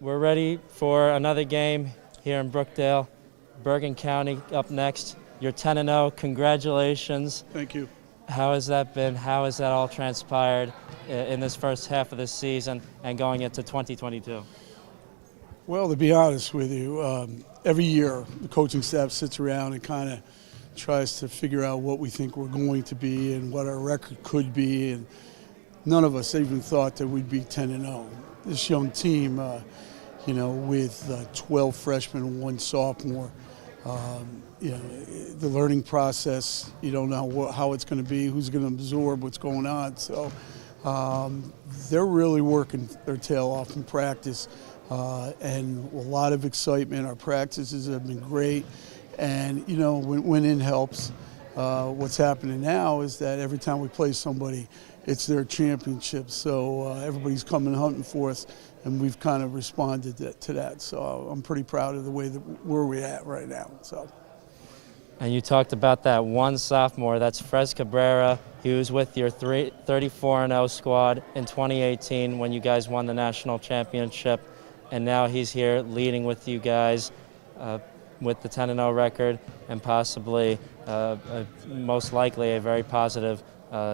We're ready for another game here in Brookdale. Bergen County up next. You're 10-0. Congratulations. Thank you. How has that been? How has that all transpired in this first half of this season and going into 2022? Well, to be honest with you, every year the coaching staff sits around and kind of tries to figure out what we think we're going to be and what our record could be. And none of us even thought that we'd be 10-0. This young team, with 12 freshmen and 1 sophomore, the learning process, you don't know how it's going to be, who's going to absorb what's going on. So they're really working their tail off in practice, and a lot of excitement. Our practices have been great, and when in helps. What's happening now is that every time we play somebody, it's their championship. So everybody's coming hunting for us, and we've kind of responded to that. So I'm pretty proud of the way where we're at right now. So. And you talked about that 1 sophomore. That's Frez Cabrera. He was with your 34-0 squad in 2018 when you guys won the national championship, and now he's here leading with you guys with the 10-0 record and possibly, most likely, a very positive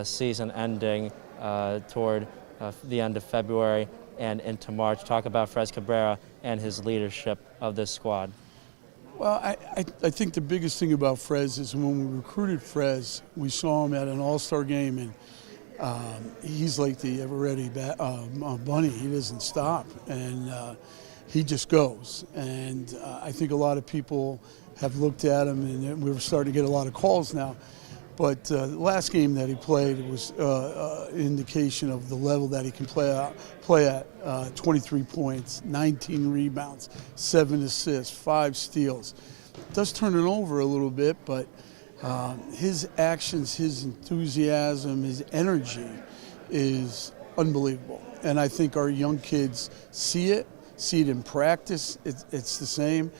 season ending toward the end of February and into March. Talk about Frez Cabrera and his leadership of this squad. Well, I think the biggest thing about Frez is when we recruited Frez, we saw him at an all-star game, and he's like the ever-ready bunny. He doesn't stop, and he just goes. And I think a lot of people have looked at him, and we're starting to get a lot of calls now. But the last game that he played was an indication of the level that he can play at. 23 points, 19 rebounds, 7 assists, 5 steals. Does turn it over a little bit, but his actions, his enthusiasm, his energy is unbelievable. And I think our young kids see it in practice. It's the same,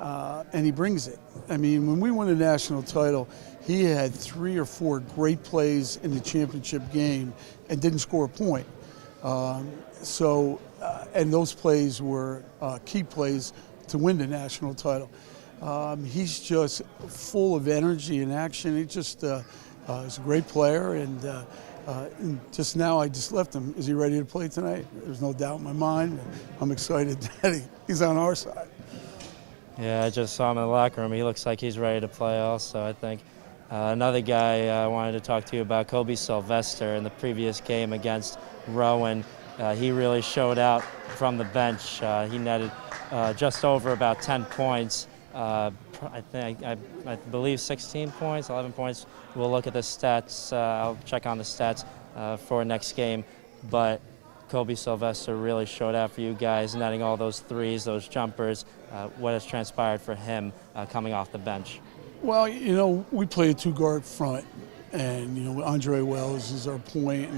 and he brings it. I mean, when we won a national title, he had 3 or 4 great plays in the championship game and didn't score a point. And those plays were key plays to win the national title. He's just full of energy and action. He's a great player, and just now I just left him. Is he ready to play tonight? There's no doubt in my mind. I'm excited that he's on our side. Yeah, I just saw him in the locker room. He looks like he's ready to play also, I think. Another guy I wanted to talk to you about, Kobe Sylvester, in the previous game against Rowan. He really showed out from the bench. He netted just over about 10 points. I believe 16 points, 11 points. We'll look at the stats. I'll check on the stats for next game. But Kobe Sylvester really showed out for you guys, netting all those threes, those jumpers. What has transpired for him coming off the bench? Well, we play a 2-guard front, and, Andre Wells is our point,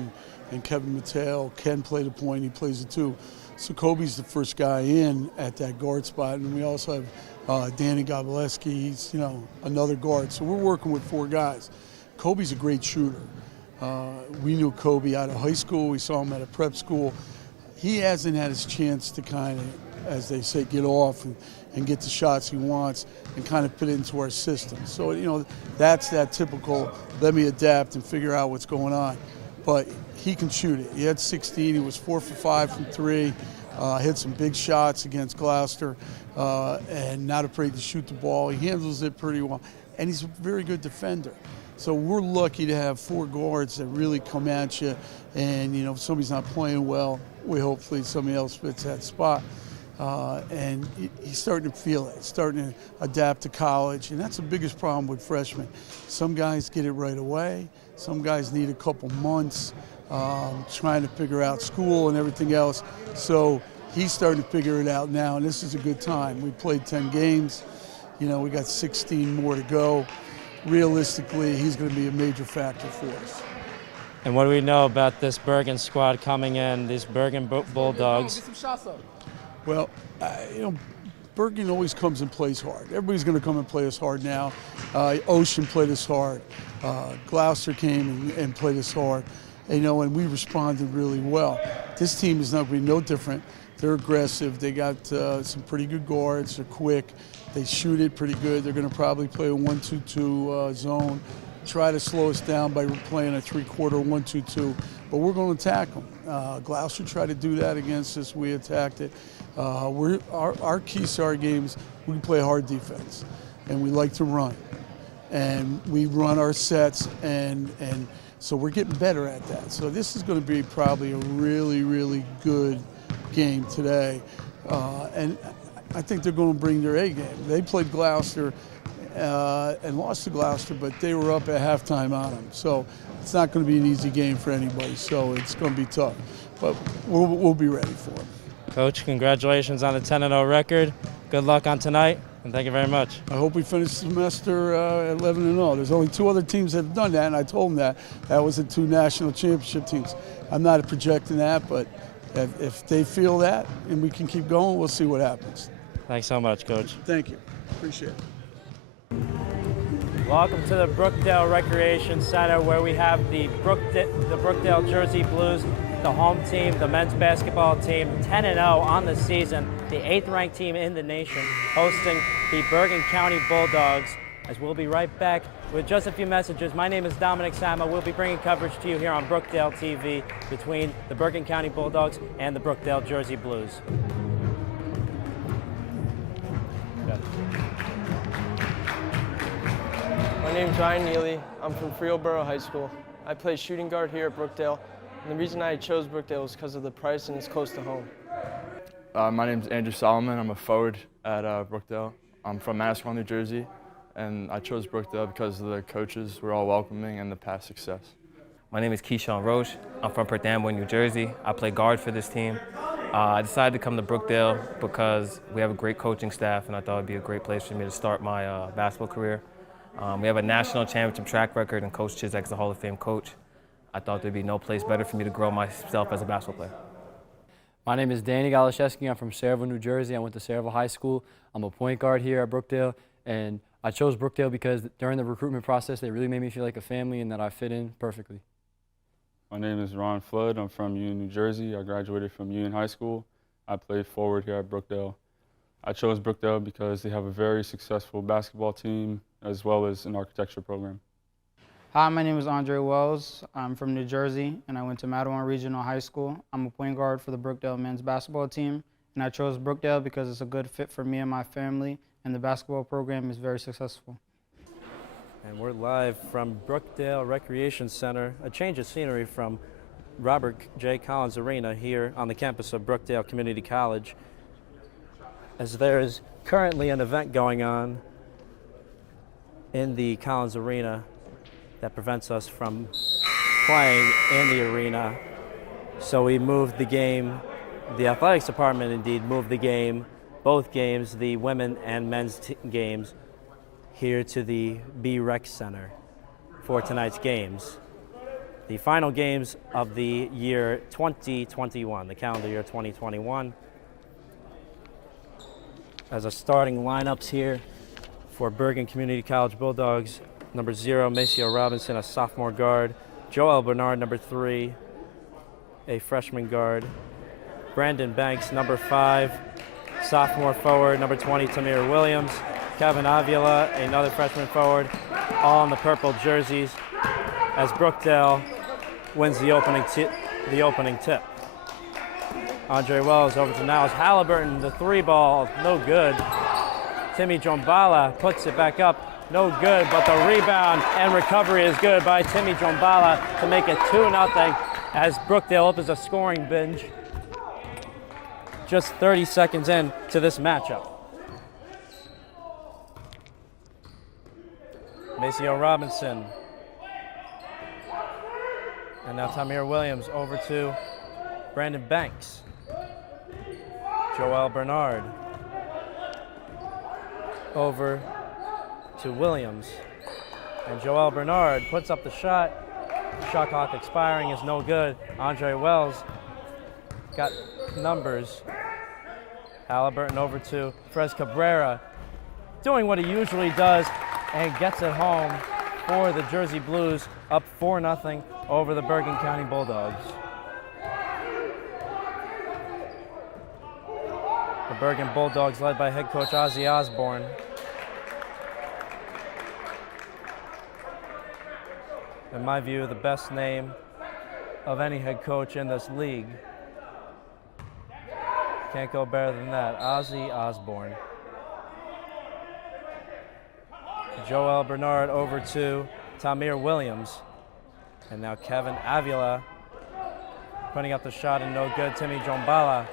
and Kevin Mateo can play the point. He plays the 2. So Kobe's the first guy in at that guard spot, and we also have Danny Gobleski. He's, another guard. So we're working with 4 guys. Kobe's a great shooter. We knew Kobe out of high school. We saw him at a prep school. He hasn't had his chance to kind of, as they say, get off and get the shots he wants and kind of fit into our system. So, that's that typical, let me adapt and figure out what's going on. But he can shoot it. He had 16. He was 4 for 5 from 3. Hit some big shots against Gloucester, and not afraid to shoot the ball. He handles it pretty well, and he's a very good defender. So we're lucky to have 4 guards that really come at you, and if somebody's not playing well, hopefully somebody else fits that spot. And he's starting to feel it. He's starting to adapt to college, and that's the biggest problem with freshmen. Some guys get it right away. Some guys need a couple months trying to figure out school and everything else. So he's starting to figure it out now, and this is a good time. We played 10 games. We got 16 more to go. Realistically, he's going to be a major factor for us. And what do we know about this Bergen squad coming in, these Bergen Bulldogs? Get some shots up. Well, Bergen always comes and plays hard. Everybody's going to come and play us hard now. Ocean played us hard. Gloucester came and played us hard. And we responded really well. This team is not going to be no different. They're aggressive. They got some pretty good guards. They're quick. They shoot it pretty good. They're going to probably play a 1-2-2 zone. Try to slow us down by playing a three-quarter 1-2-2, but we're going to attack them. Gloucester tried to do that against us. We attacked it. Our keys to our games, we play hard defense, and we like to run. And we run our sets, and so we're getting better at that. So this is going to be probably a really, really good game today. And I think they're going to bring their A game. They played Gloucester and lost to Gloucester, but they were up at halftime on them. So it's not going to be an easy game for anybody. So it's going to be tough, but we'll be ready for it. Coach, congratulations on the 10-0 record. Good luck on tonight, and thank you very much. I hope we finish the semester at 11-0. There's only 2 other teams that have done that, and I told them that. That was the 2 national championship teams. I'm not projecting that, but if they feel that and we can keep going, we'll see what happens. Thanks so much, Coach. Thank you. Appreciate it. Welcome to the Brookdale Recreation Center, where we have the Brookdale Jersey Blues, the home team, the men's basketball team, 10-0 on the season, the 8th-ranked team in the nation, hosting the Bergen County Bulldogs. As we'll be right back with just a few messages. My name is Dominic Sama. We'll be bringing coverage to you here on Brookdale TV between the Bergen County Bulldogs and the Brookdale Jersey Blues. My name is Ryan Neely. I'm from Freelborough High School. I play shooting guard here at Brookdale, and the reason I chose Brookdale was because of the price and it's close to home. My name is Andrew Solomon. I'm a forward at Brookdale. I'm from Manasquan, New Jersey, and I chose Brookdale because the coaches were all welcoming and the past success. My name is Keyshawn Roche. I'm from Perth Amboy, New Jersey. I play guard for this team. I decided to come to Brookdale because we have a great coaching staff, and I thought it would be a great place for me to start my basketball career. We have a national championship track record, and Coach Chizek's a Hall of Fame coach. I thought there'd be no place better for me to grow myself as a basketball player. My name is Danny Galashevsky. I'm from Saraville, New Jersey. I went to Saraville High School. I'm a point guard here at Brookdale, and I chose Brookdale because during the recruitment process, they really made me feel like a family and that I fit in perfectly. My name is Ron Flood. I'm from Union, New Jersey. I graduated from Union High School. I played forward here at Brookdale. I chose Brookdale because they have a very successful basketball team as well as an architecture program. Hi, my name is Andre Wells. I'm from New Jersey, and I went to Mattawan Regional High School. I'm a point guard for the Brookdale men's basketball team, and I chose Brookdale because it's a good fit for me and my family, and the basketball program is very successful. And we're live from Brookdale Recreation Center, a change of scenery from Robert J. Collins Arena here on the campus of Brookdale Community College, as there is currently an event going on in the Collins Arena that prevents us from playing in the arena. So we moved the game, the athletics department indeed moved the game, both games, the women and men's games, here to the B-Rec Center for tonight's games. The final games of the year 2021, the calendar year 2021. As a starting lineups here for Bergen Community College Bulldogs, number 0, Maceo Robinson, a sophomore guard. Joel Bernard, number 3, a freshman guard. Brandon Banks, number 5, sophomore forward. Number 20, Tamir Williams. Kevin Avila, another freshman forward, all in the purple jerseys, as Brookdale wins the opening tip. Andre Wells over to Niles Halliburton, the 3-ball, no good. Timmy Jombala puts it back up, no good, but the rebound and recovery is good by Timmy Jombala to make it 2-0 as Brookdale opens a scoring binge just 30 seconds in to this matchup. Maceo Robinson. And now Tamir Williams over to Brandon Banks. Joel Bernard over to Williams. And Joel Bernard puts up the shot. Shot clock expiring is no good. Andre Wells got numbers. Halliburton over to Frez Cabrera, doing what he usually does and gets it home for the Jersey Blues, up 4-0 over the Bergen County Bulldogs. The Bergen Bulldogs led by head coach Ozzy Osborne. In my view, the best name of any head coach in this league. Can't go better than that. Ozzy Osborne. Joel Bernard over to Tamir Williams. And now Kevin Avila putting up the shot and no good. Timmy Jombala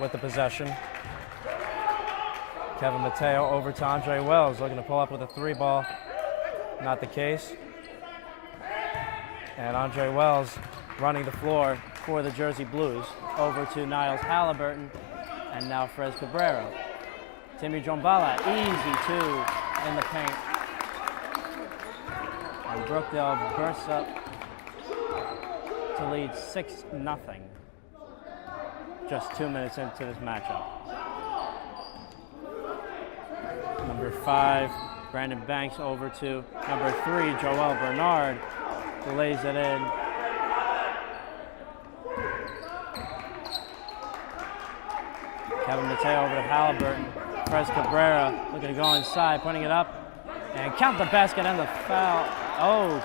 with the possession. Kevin Mateo over to Andre Wells, looking to pull up with a 3-ball. Not the case. And Andre Wells running the floor for the Jersey Blues. Over to Niles Halliburton, and now Fres Cabrera. Timmy Jombala, easy two in the paint. And Brookdale bursts up to lead 6-0. Just 2 minutes into this matchup. Number 5, Brandon Banks over to number 3, Joel Bernard, who lays it in. Kevin Mateo over to Halliburton. Fres Cabrera looking to go inside, putting it up, and count the basket and the foul. Oh,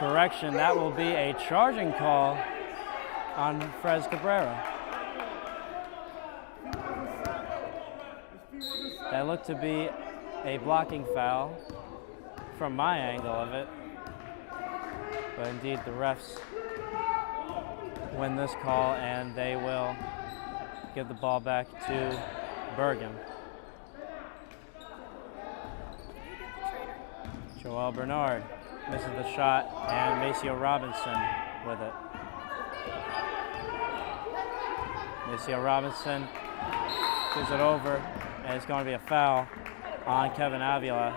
correction, that will be a charging call on Fres Cabrera. That looked to be a blocking foul from my angle of it, but indeed the refs win this call and they will give the ball back to Bergen. Joel Bernard misses the shot and Maceo Robinson with it. Maceo Robinson gives it over, and it's going to be a foul on Kevin Avila.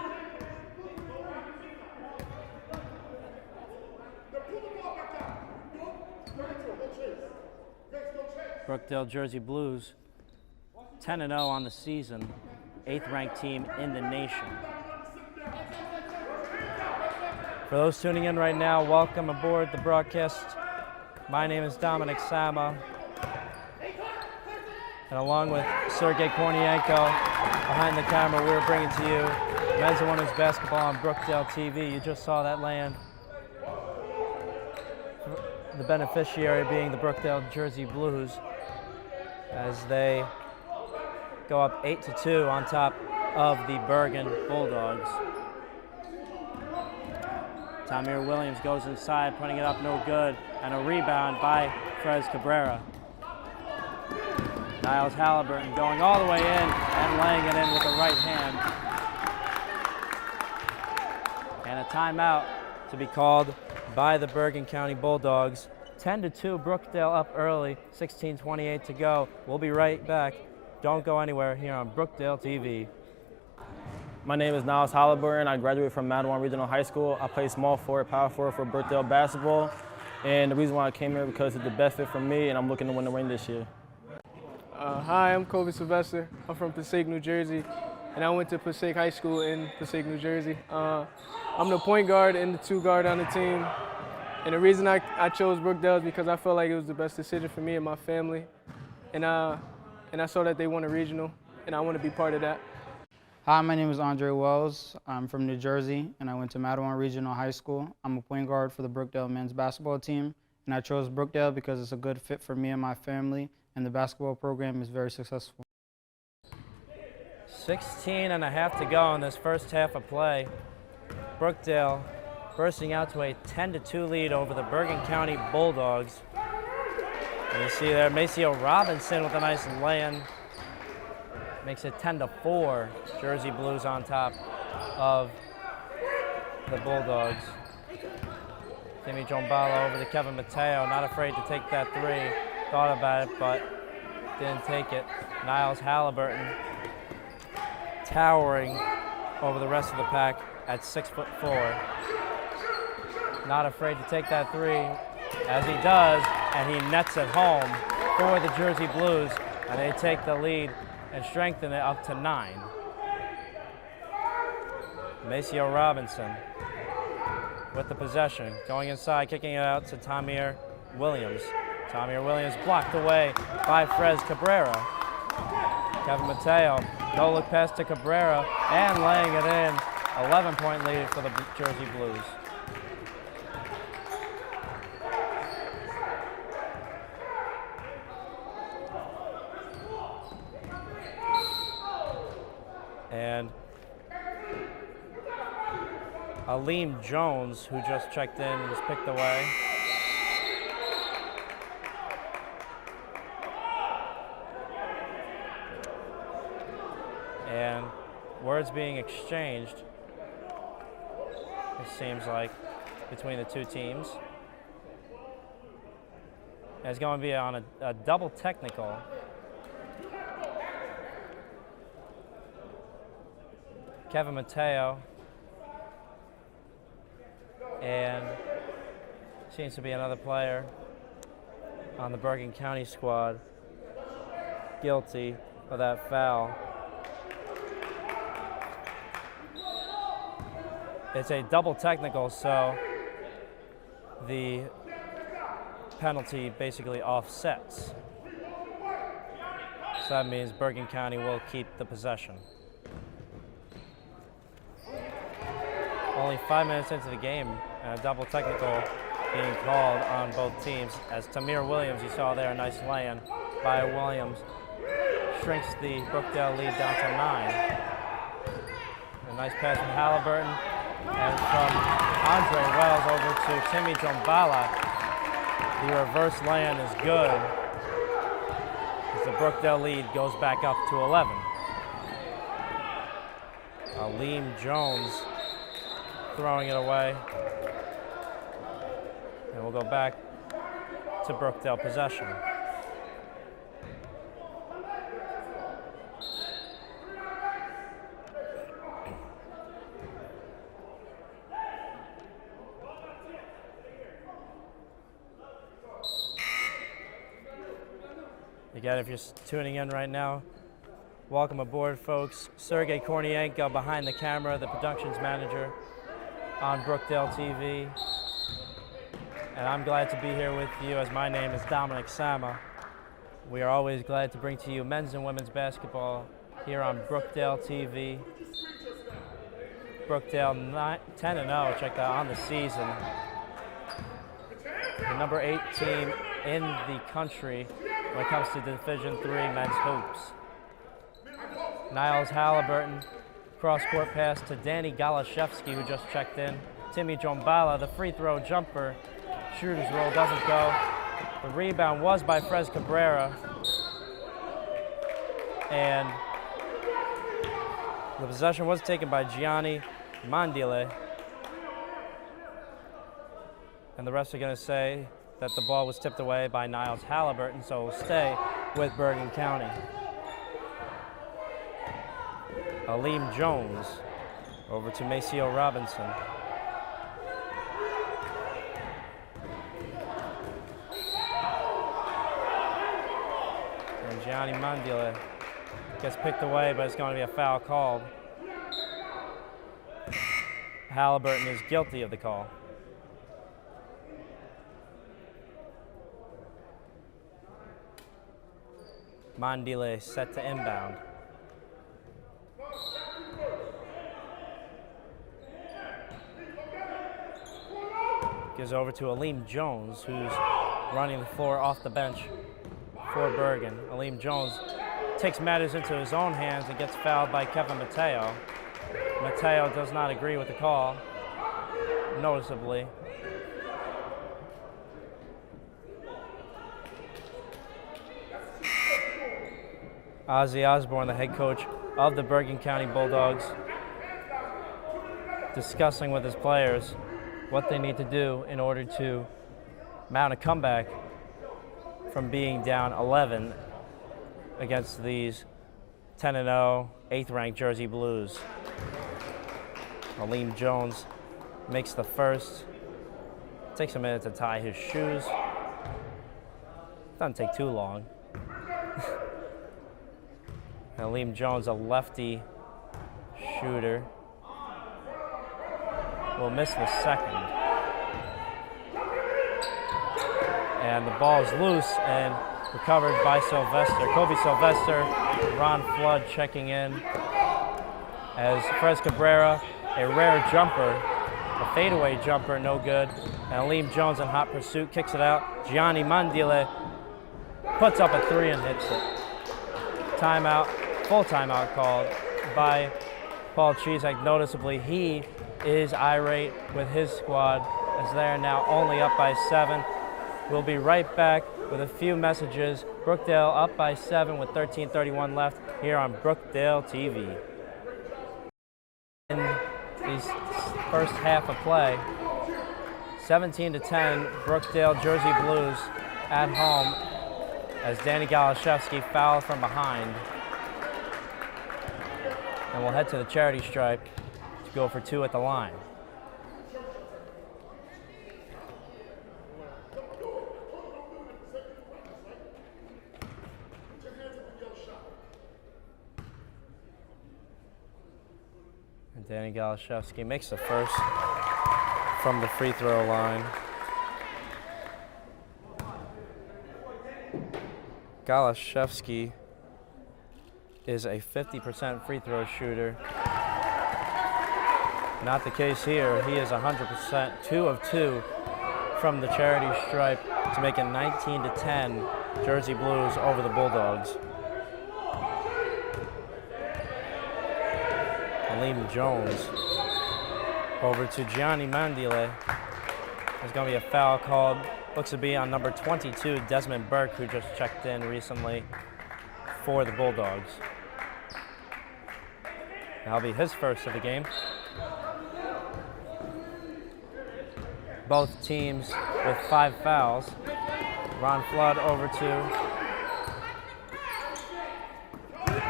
Brookdale Jersey Blues, 10-0 on the season, 8th ranked team in the nation. For those tuning in right now, welcome aboard the broadcast. My name is Dominic Sama, and along with Sergey Kornienko behind the camera, we're bringing to you men's and women's basketball on Brookdale TV. You just saw that land. The beneficiary being the Brookdale Jersey Blues, as they go up 8-2 on top of the Bergen Bulldogs. Tamir Williams goes inside, putting it up no good, and a rebound by Fres Cabrera. Niles Halliburton going all the way in and laying it in with the right hand. And a timeout to be called by the Bergen County Bulldogs. 10-2, Brookdale up early, 16:28 to go. We'll be right back. Don't go anywhere here on Brookdale TV. My name is Niles Halliburton. I graduated from Mattawan Regional High School. I play small forward, power forward for Brookdale basketball. And the reason why I came here because it's the best fit for me, and I'm looking to win the ring this year. Hi, I'm Kobe Sylvester. I'm from Passaic, New Jersey, and I went to Passaic High School in Passaic, New Jersey. I'm the point guard and the 2 guard on the team. And the reason I chose Brookdale is because I felt like it was the best decision for me and my family. And I saw that they won a regional, and I want to be part of that. Hi, my name is Andre Wells. I'm from New Jersey, and I went to Mattawan Regional High School. I'm a point guard for the Brookdale men's basketball team, and I chose Brookdale because it's a good fit for me and my family, and the basketball program is very successful. 16.5 to go in this first half of play. Brookdale bursting out to a 10-2 lead over the Bergen County Bulldogs. And you see there, Maceo Robinson with a nice lay-in. Makes it 10-4, Jersey Blues on top of the Bulldogs. Timmy Jombala over to Kevin Mateo, not afraid to take that 3. Thought about it, but didn't take it. Niles Halliburton towering over the rest of the pack at 6'4". Not afraid to take that 3, as he does, and he nets it home for the Jersey Blues, and they take the lead and strengthen it up to 9. Maceo Robinson with the possession, going inside, kicking it out to Tamir Williams. Tommy Williams blocked away by Frez Cabrera. Kevin Mateo, no look pass to Cabrera and laying it in. 11-point lead for the Jersey Blues. And Aleem Jones, who just checked in, was picked away. And words being exchanged, it seems like, between the two teams. And it's going to be on a double technical. Kevin Mateo and seems to be another player on the Bergen County squad guilty of that foul. It's a double technical, so the penalty basically offsets. So that means Bergen County will keep the possession. Only 5 minutes into the game, and a double technical being called on both teams. As Tamir Williams, you saw there, a nice lay-in by Williams, shrinks the Brookdale lead down to 9. A nice pass from Halliburton, and from Andre Wells over to Timmy Jombala. The reverse lay-in is good, as the Brookdale lead goes back up to 11. Aleem Jones throwing it away. And we'll go back to Brookdale possession. Again, if you're tuning in right now, welcome aboard, folks. Sergey Kornienko behind the camera, the productions manager on Brookdale TV. And I'm glad to be here with you, as my name is Dominic Sama. We are always glad to bring to you men's and women's basketball here on Brookdale TV. Brookdale 10-0, check that, on the season. The number 8 team in the country when it comes to Division III men's hoops. Niles Halliburton, cross-court pass to Danny Galashevsky, who just checked in. Timmy Jombala, the free throw jumper. Shooter's roll doesn't go. The rebound was by Frez Cabrera. And the possession was taken by Gianni Mandile. And the refs are going to say that the ball was tipped away by Niles Halliburton, so we'll stay with Bergen County. Aleem Jones over to Maceo Robinson. And Gianni Mandile gets picked away, but it's going to be a foul called. Halliburton is guilty of the call. Mandile set to inbound. Gives over to Aleem Jones, who's running the floor off the bench for Bergen. Aleem Jones takes matters into his own hands and gets fouled by Kevin Mateo. Mateo does not agree with the call, noticeably. Ozzy Osbourne, the head coach of the Bergen County Bulldogs, discussing with his players what they need to do in order to mount a comeback from being down 11 against these 10-0, 8th-ranked Jersey Blues. Aleem Jones makes the first. Takes a minute to tie his shoes. Doesn't take too long. Aleem Jones, a lefty shooter, will miss the second. And the ball is loose and recovered by Sylvester. Kobe Sylvester, Ron Flood checking in as Fres Cabrera, a rare jumper, a fadeaway jumper, no good. And Aleem Jones in hot pursuit kicks it out. Gianni Mandile puts up a three and hits it. Timeout, full timeout called by Paul Chesak. Noticeably, he is irate with his squad as they're now only up by 7. We'll be right back with a few messages. Brookdale up by 7 with 13:31 left here on Brookdale TV. In these first half of play, 17-10, Brookdale Jersey Blues at home as Danny Galashevsky fouled from behind. And we'll head to the charity stripe to go for 2 at the line. And Danny Galashevsky makes the first from the free throw line. Galashevsky is a 50% free throw shooter. Not the case here. He is 100%, 2 of 2 from the charity stripe to make it 19-10 Jersey Blues over the Bulldogs. Aleem Jones over to Gianni Mandile. There's going to be a foul called. Looks to be on number 22, Desmond Burke, who just checked in recently for the Bulldogs. That'll be his first of the game. Both teams with 5 fouls. Ron Flood over to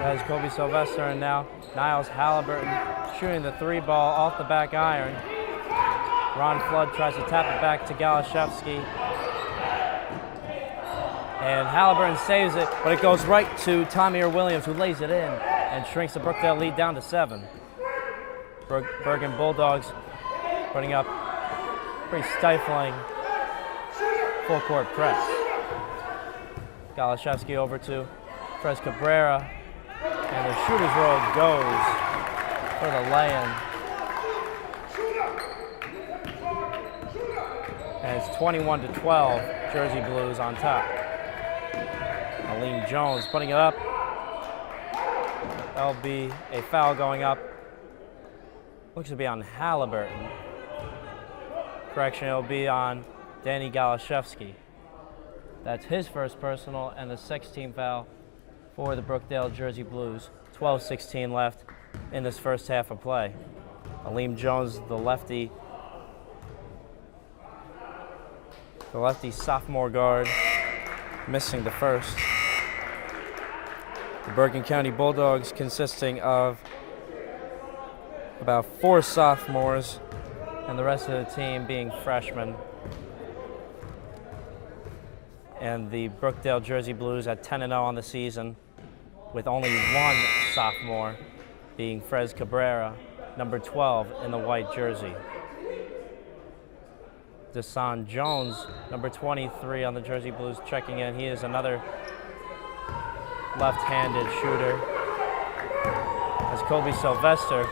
as Kobe Sylvester, and now Niles Halliburton shooting the 3 ball off the back iron. Ron Flood tries to tap it back to Galashevsky. And Halliburton saves it, but it goes right to Tamir Williams, who lays it in and shrinks the Brookdale lead down to 7. Bergen Bulldogs putting up pretty stifling full court press. Galashevsky over to Fres Cabrera, and the shooter's roll goes for the lay-in. And it's 21-12, Jersey Blues on top. Aleem Jones putting it up. That'll be a foul going up. Looks to be on Halliburton. Correction, it'll be on Danny Galashevsky. That's his first personal and the 16th foul for the Brookdale Jersey Blues. 12:16 left in this first half of play. Aleem Jones, the lefty sophomore guard, missing the first. The Bergen County Bulldogs consisting of about 4 sophomores and the rest of the team being freshmen. And the Brookdale Jersey Blues at 10-0 on the season, with only 1 sophomore being Fres Cabrera, number 12 in the white jersey. Desan Jones, number 23 on the Jersey Blues, checking in. He is another left-handed shooter. As Kobe Sylvester,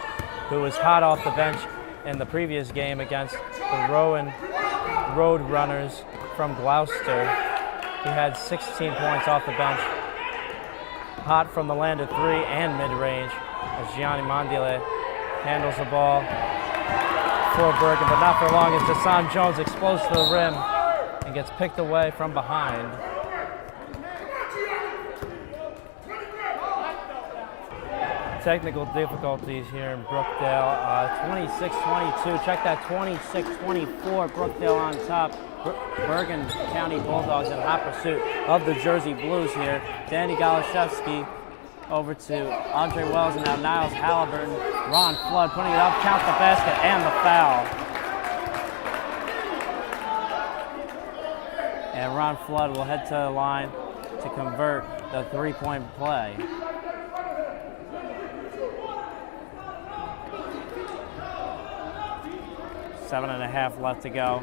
who was hot off the bench in the previous game against the Road Runners from Gloucester. He had 16 points off the bench. Hot from the land of 3 and mid-range as Gianni Mandile handles the ball for Bergen, but not for long as Desan Jones explodes to the rim and gets picked away from behind. Technical difficulties here in Brookdale. 26-22. Check that, 26-24. Brookdale on top. Bergen County Bulldogs in hot pursuit of the Jersey Blues here. Danny Galashevsky over to Andre Wells, and now Niles Halliburton. Ron Flood putting it up, counts the basket and the foul. And Ron Flood will head to the line to convert the 3-point play. Seven and a half left to go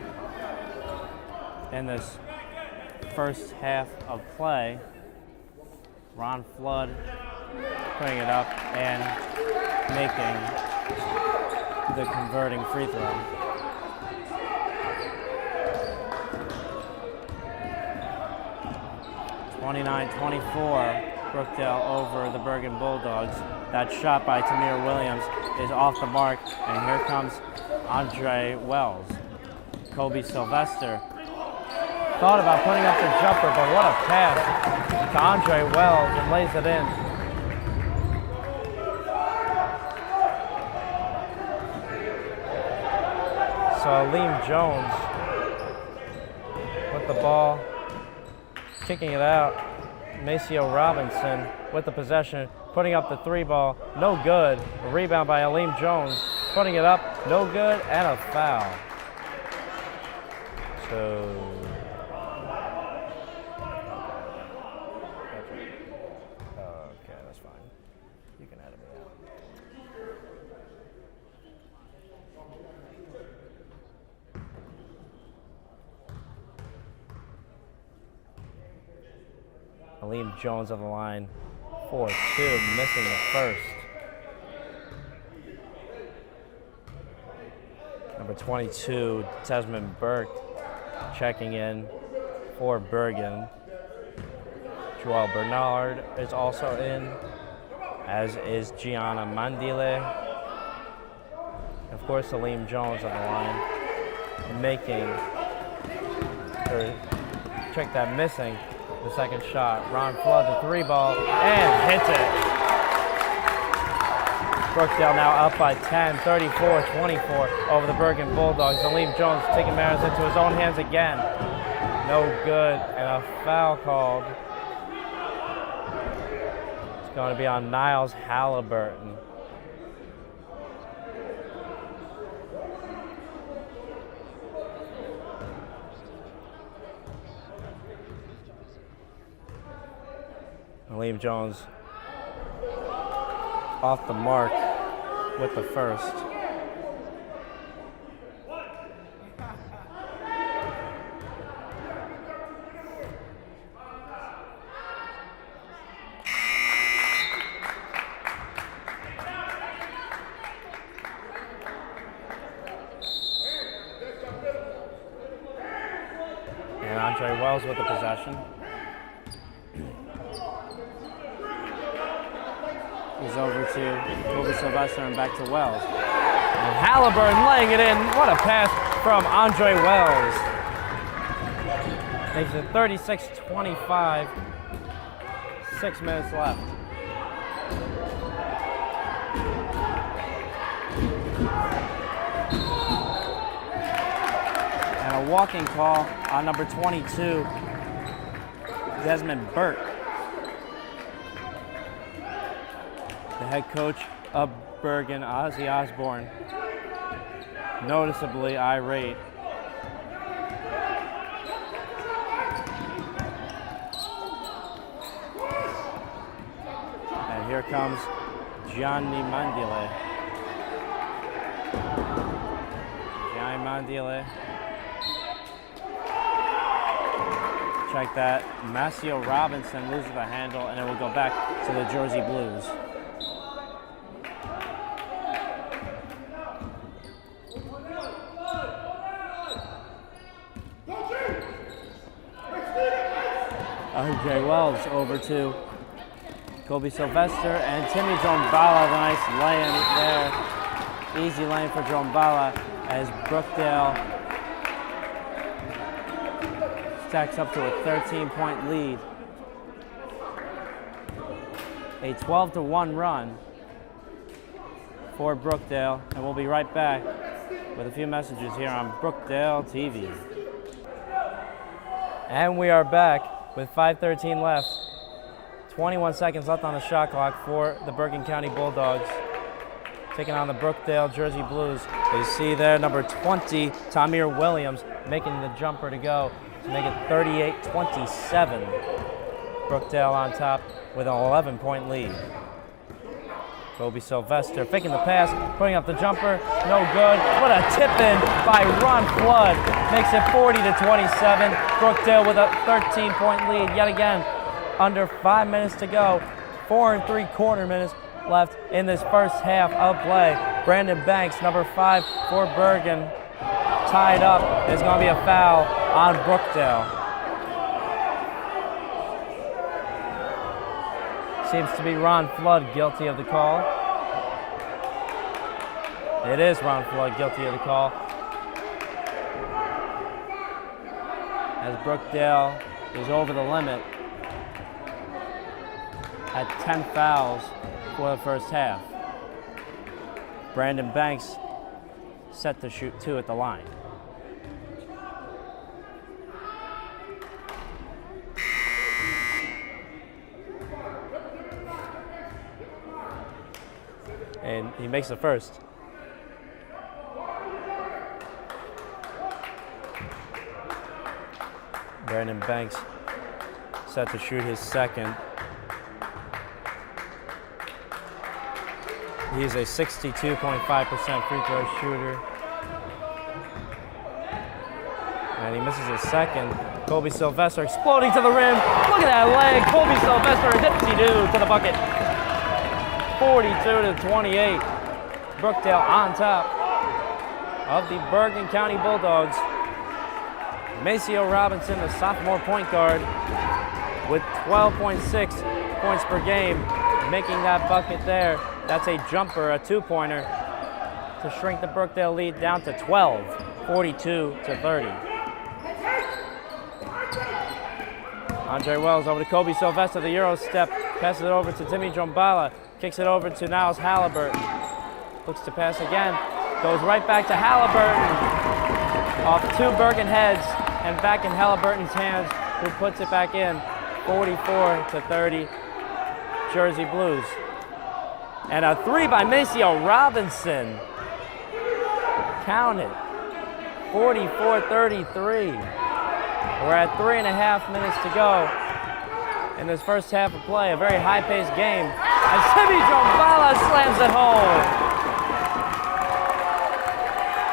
in this first half of play. Ron Flood putting it up and making the converting free throw. 29-24, Brookdale over the Bergen Bulldogs. That shot by Tamir Williams is off the mark, and here comes Andre Wells. Kobe Sylvester thought about putting up the jumper, but what a pass to Andre Wells, and lays it in. So Aleem Jones with the ball, kicking it out. Maceo Robinson with the possession, putting up the three ball, no good. A rebound by Aleem Jones, putting it up, no good, and a foul. So okay, that's fine. You can edit me out. Aleem Jones on the line, 4-2, missing the first. Number 22, Desmond Burke, checking in for Bergen. Joel Bernard is also in, as is Gianna Mandile. Of course, Aleem Jones on the line, check that, missing the second shot. Ron Flood, the three ball, and hits it. Brookdale now up by 10, 34-24 over the Bergen Bulldogs. Aleem Jones taking matters into his own hands again. No good, and a foul called. It's going to be on Niles Halliburton. Aleem Jones off the mark with the first. And Andre Wells with the possession. He's over to Kobe Sylvester and back to Wells. And Halliburton laying it in. What a pass from Andre Wells. Makes it 36-25. 6 minutes left. And a walking call on number 22, Desmond Burke. The head coach of Bergen, Ozzy Osborne, noticeably irate. And here comes Gianni Mandile. Gianni Mandile. Check that. Maceo Robinson loses the handle, and it will go back to the Jersey Blues. Andre Wells over to Kobe Sylvester and Timmy Jombala. The nice lay-in there. Easy lane for Jombala as Brookdale stacks up to a 13-point lead. A 12-1 run for Brookdale, and we'll be right back with a few messages here on Brookdale TV. And we are back with 5:13 left. 21 seconds left on the shot clock for the Bergen County Bulldogs, taking on the Brookdale Jersey Blues. You see there number 20, Tamir Williams, making the jumper to go to make it 38-27. Brookdale on top with an 11-point lead. Kobe Sylvester faking the pass, putting up the jumper, no good. What a tip-in by Ron Flood. Makes it 40-27. Brookdale with a 13-point lead yet again. Under 5 minutes to go. 4 3/4 minutes left in this first half of play. Brandon Banks, number 5 for Bergen, tied up. There's going to be a foul on Brookdale. Seems to be Ron Flood guilty of the call. It is Ron Flood guilty of the call. As Brookdale is over the limit at 10 fouls for the first half. Brandon Banks set to shoot 2 at the line. And he makes the first. Brandon Banks set to shoot his second. He's a 62.5% free throw shooter. And he misses his second. Kobe Sylvester exploding to the rim. Look at that leg. Kobe Sylvester, a dipsy-doo to the bucket. 42-28. Brookdale on top of the Bergen County Bulldogs. Maceo Robinson, the sophomore point guard, with 12.6 points per game, making that bucket there. That's a jumper, a 2-pointer, to shrink the Brookdale lead down to 12, 42-30. Andre Wells over to Kobe Sylvester, the Euro step, passes it over to Timmy Jombala, kicks it over to Niles Halliburton. Looks to pass again, goes right back to Halliburton, off 2 Bergen heads, and back in Halliburton's hands, who puts it back in, 44-30, Jersey Blues. And a 3 by Maceo Robinson. Count it, 44-33. We're at 3.5 minutes to go in this first half of play. A very high-paced game. And Timmy Jombala slams it home.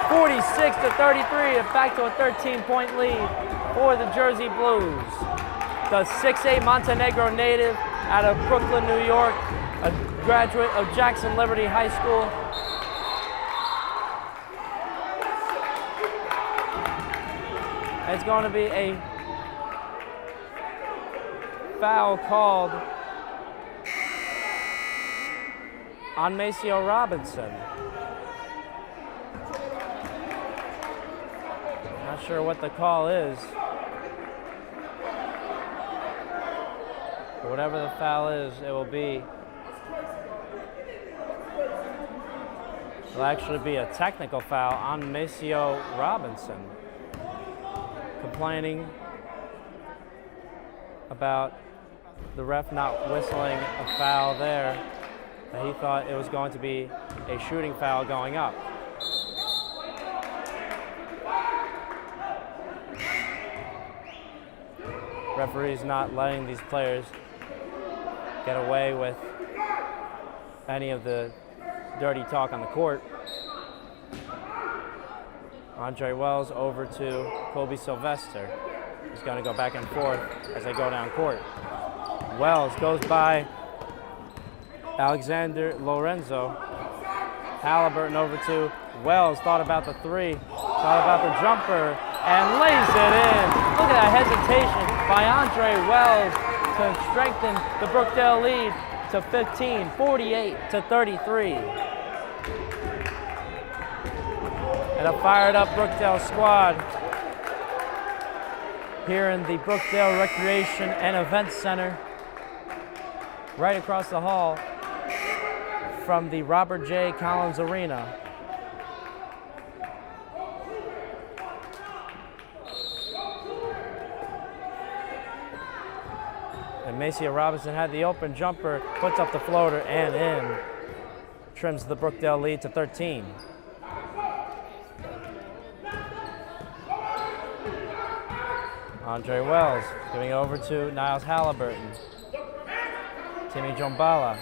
46-33, and back to a 13-point lead for the Jersey Blues. The 6'8" Montenegro native out of Brooklyn, New York, a graduate of Jackson Liberty High School. It's going to be a foul called on Maceo Robinson. Not sure what the call is. But whatever the foul is, it will be. It'll actually be a technical foul on Maceo Robinson. Complaining about the ref not whistling a foul there. That he thought it was going to be a shooting foul going up. Referees not letting these players get away with any of the dirty talk on the court. Andre Wells over to Kobe Sylvester. He's going to go back and forth as they go down court. Wells goes by Alexander Lorenzo. Halliburton over to Wells, thought about the 3, thought about the jumper, and lays it in. Look at that hesitation by Andre Wells to strengthen the Brookdale lead to 15, 48-33. And a fired up Brookdale squad here in the Brookdale Recreation and Events Center, right across the hall from the Robert J. Collins Arena. And Maceo Robinson had the open jumper, puts up the floater and in. Trims the Brookdale lead to 13. Andre Wells giving it over to Niles Halliburton. Timmy Jombala.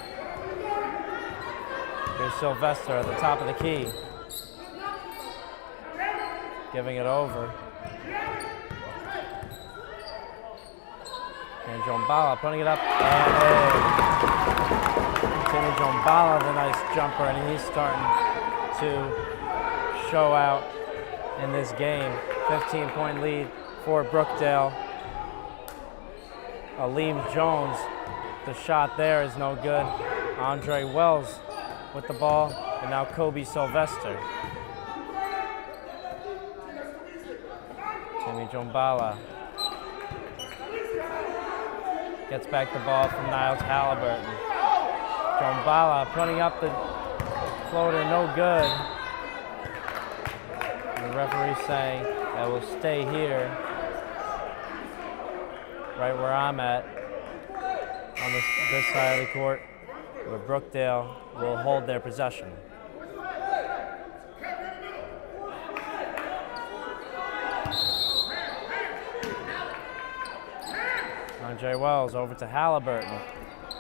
Here's Sylvester at the top of the key. Giving it over. And Jombala putting it up. And Timmy Jombala, the nice jumper, and he's starting to show out in this game. 15-point lead for Brookdale. Aleem Jones, the shot there is no good. Andre Wells with the ball, and now Kobe Sylvester. Timmy Jombala gets back the ball from Niles Halliburton. Jombala putting up the floater, no good. And the referee saying that will stay here, right where I'm at, on this side of the court, where Brookdale will hold their possession. Andre Wells over to Halliburton,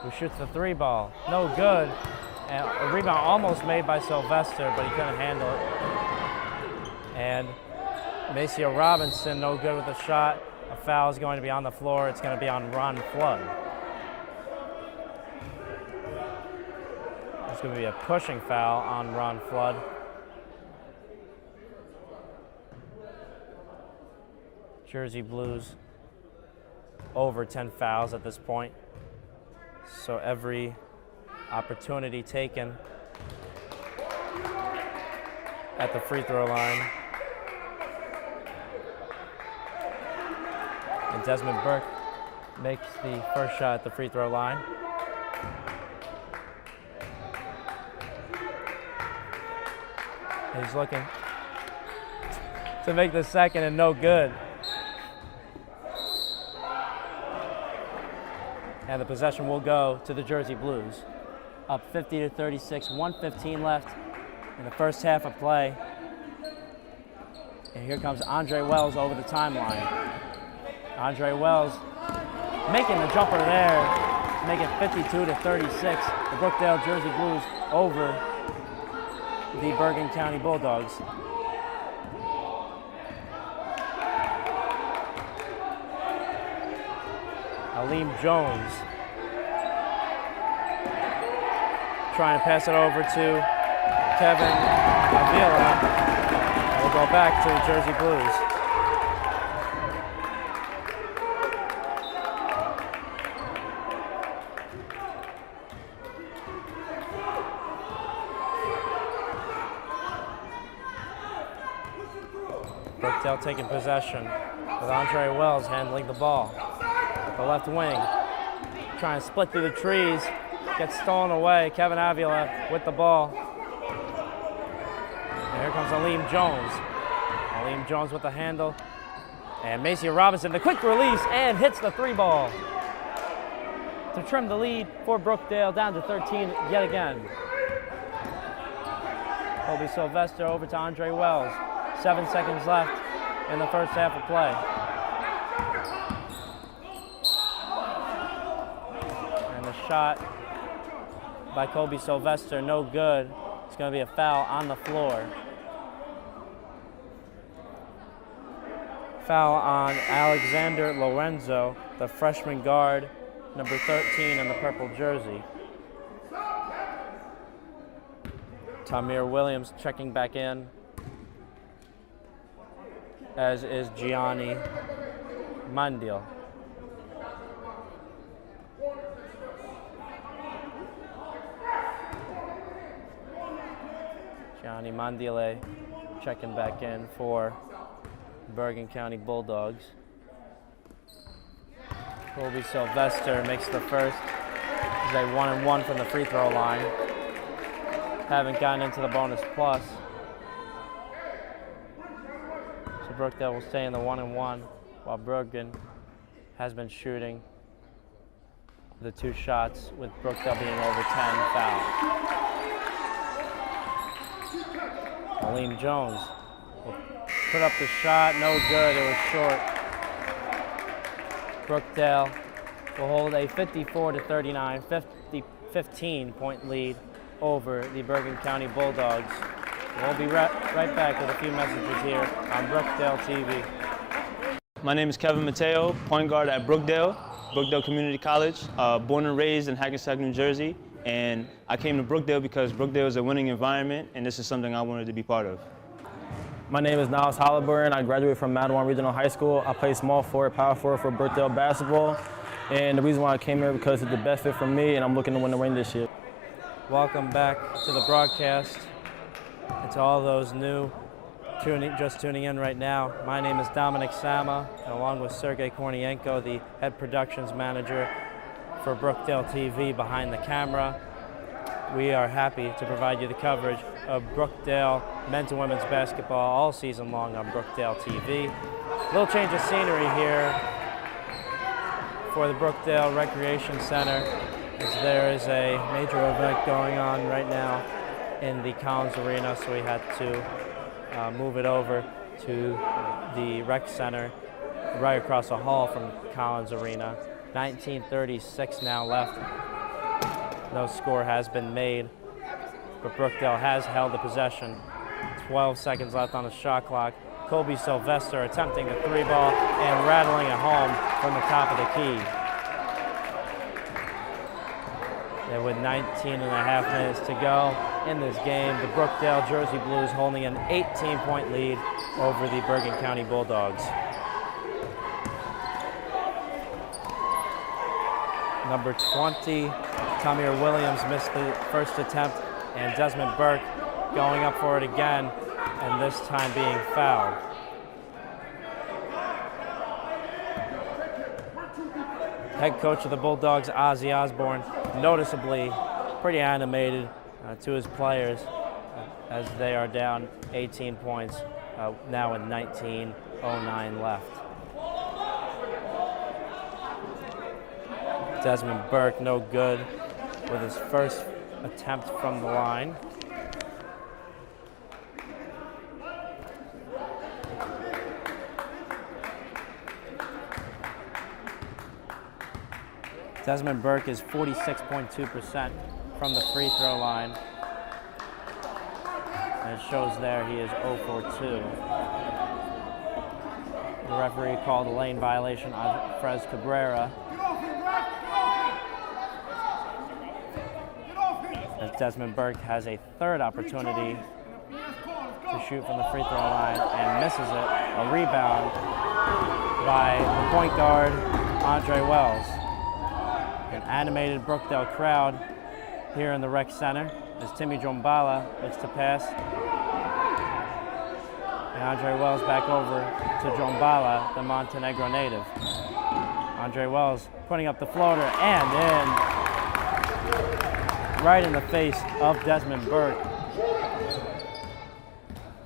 who shoots the three ball. No good. And a rebound almost made by Sylvester, but he couldn't handle it. And Maceo Robinson, no good with the shot. A foul is going to be on the floor. It's going to be on Ron Flood. It's going to be a pushing foul on Ron Flood. Jersey Blues over 10 fouls at this point. So every opportunity taken at the free throw line. And Desmond Burke makes the first shot at the free throw line. He's looking to make the second, and no good. And the possession will go to the Jersey Blues. Up 50-36, 1:15 left in the first half of play. And here comes Andre Wells over the timeline. Andre Wells making the jumper there, make it 52-36. The Brookdale Jersey Blues over the Bergen County Bulldogs. Aleem Jones trying to pass it over to Kevin Avila. We'll go back to the Jersey Blues. Brookdale taking possession with Andre Wells handling the ball. The left wing, trying to split through the trees, gets stolen away. Kevin Avila with the ball. And here comes Aleem Jones. Aleem Jones with the handle. And Maceo Robinson, the quick release, and hits the three ball to trim the lead for Brookdale down to 13 yet again. Kobe Sylvester over to Andre Wells. 7 seconds left in the first half of play. Shot by Kobe Sylvester, no good. It's going to be a foul on the floor. Foul on Alexander Lorenzo, the freshman guard, number 13 in the purple jersey. Tamir Williams checking back in, as is Gianni Mandil. Gianni Mandile checking back in for Bergen County Bulldogs. Kobe Sylvester makes the first. He's a 1-and-1 from the free throw line. Haven't gotten into the bonus plus. So Brookdale will stay in the 1-and-1 while Bergen has been shooting the two shots, with Brookdale being over 10 fouls. Aleem Jones will put up the shot, no good, it was short. Brookdale will hold a 54-39, 15-point lead over the Bergen County Bulldogs. We'll be right back with a few messages here on Brookdale TV. My name is Kevin Mateo, point guard at Brookdale Community College, born and raised in Hackensack, New Jersey. And I came to Brookdale because Brookdale is a winning environment, and this is something I wanted to be part of. My name is Niles Halliburton. I graduated from Madawan Regional High School. I play small forward, power forward for Brookdale basketball. And the reason why I came here because it's the best fit for me, and I'm looking to win the ring this year. Welcome back to the broadcast. And to all those new just tuning in right now, my name is Dominic Sama, and along with Sergey Kornienko, the head productions manager for Brookdale TV behind the camera, we are happy to provide you the coverage of Brookdale men's and women's basketball all season long on Brookdale TV. A little change of scenery here for the Brookdale Recreation Center, as there is a major event going on right now in the Collins Arena, so we had to move it over to the rec center right across the hall from Collins Arena. 19:36 now left. No score has been made, but Brookdale has held the possession. 12 seconds left on the shot clock. Colby Sylvester attempting the three ball and rattling it home from the top of the key. And with 19 and a half minutes to go in this game, the Brookdale Jersey Blues holding an 18-point lead over the Bergen County Bulldogs. Number 20, Tamir Williams missed the first attempt, and Desmond Burke going up for it again, and this time being fouled. Head coach of the Bulldogs, Ozzy Osborne, noticeably pretty animated to his players as they are down 18 points, now with 19:09 left. Desmond Burke no good with his first attempt from the line. Desmond Burke is 46.2% from the free throw line. And it shows there he is 0 for 2. The referee called a lane violation on Frez Cabrera. As Desmond Burke has a third opportunity to shoot from the free throw line and misses it. A rebound by the point guard, Andre Wells. An animated Brookdale crowd here in the rec center as Timmy Jombala looks to pass. And Andre Wells back over to Jombala, the Montenegro native. Andre Wells putting up the floater and in. Right in the face of Desmond Burke.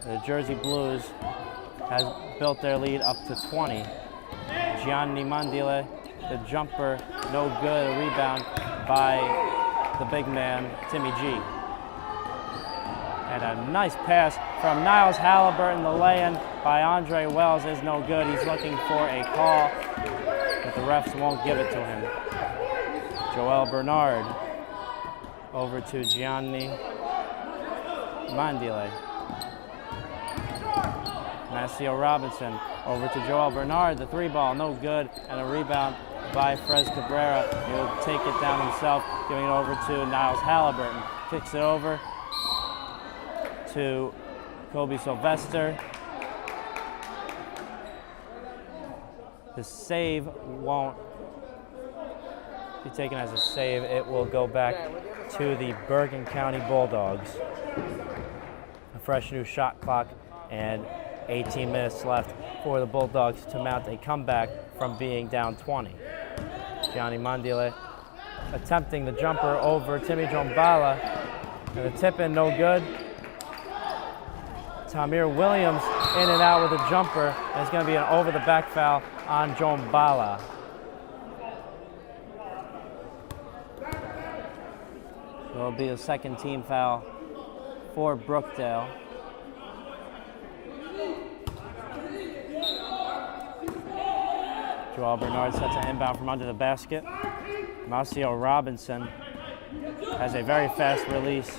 The Jersey Blues has built their lead up to 20. Gianni Mandile, the jumper, no good. A rebound by the big man, Timmy G. And a nice pass from Niles Halliburton. The lay-in by Andre Wells is no good. He's looking for a call, but the refs won't give it to him. Joel Bernard over to Gianni Mandile. Massio Robinson over to Joel Bernard. The three ball, no good, and a rebound by Frez Cabrera. He'll take it down himself, giving it over to Niles Halliburton. Kicks it over to Colby Sylvester. The save won't be taken as a save. It will go back to the Bergen County Bulldogs. A fresh new shot clock and 18 minutes left for the Bulldogs to mount a comeback from being down 20. Gianni Mandile attempting the jumper over Timmy Jombala, and the tip in no good. Tamir Williams in and out with a jumper, and it's going to be an over the back foul on Jombala. It'll be a second team foul for Brookdale. Joel Bernard sets an inbound from under the basket. Massio Robinson has a very fast release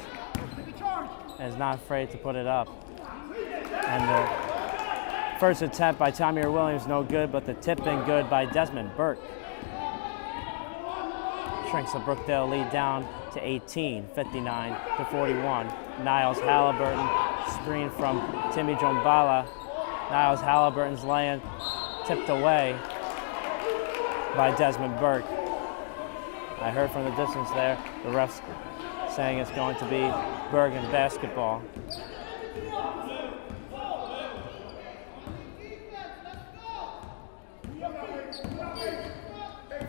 and is not afraid to put it up. And the first attempt by Tamir Williams, no good, but the tip in good by Desmond Burke. Shrinks the Brookdale lead down to 18, 59 to 41. Niles Halliburton, screen from Timmy Jombala. Niles Halliburton's laying, tipped away by Desmond Burke. I heard from the distance there, the refs saying it's going to be Bergen basketball.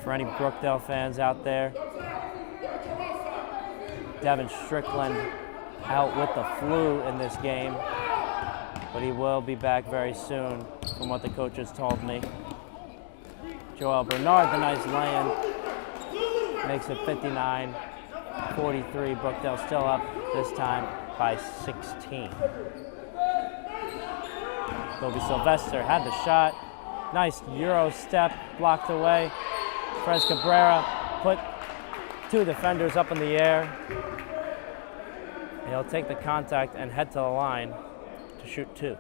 For any Brookdale fans out there, Devin Strickland out with the flu in this game, but he will be back very soon from what the coaches told me. Joel Bernard, the nice lay-in, makes it 59-43. Brookdale still up, this time by 16. Kobe Sylvester had the shot. Nice Euro step, blocked away. Fres Cabrera put two defenders up in the air. He'll take the contact and head to the line to shoot two.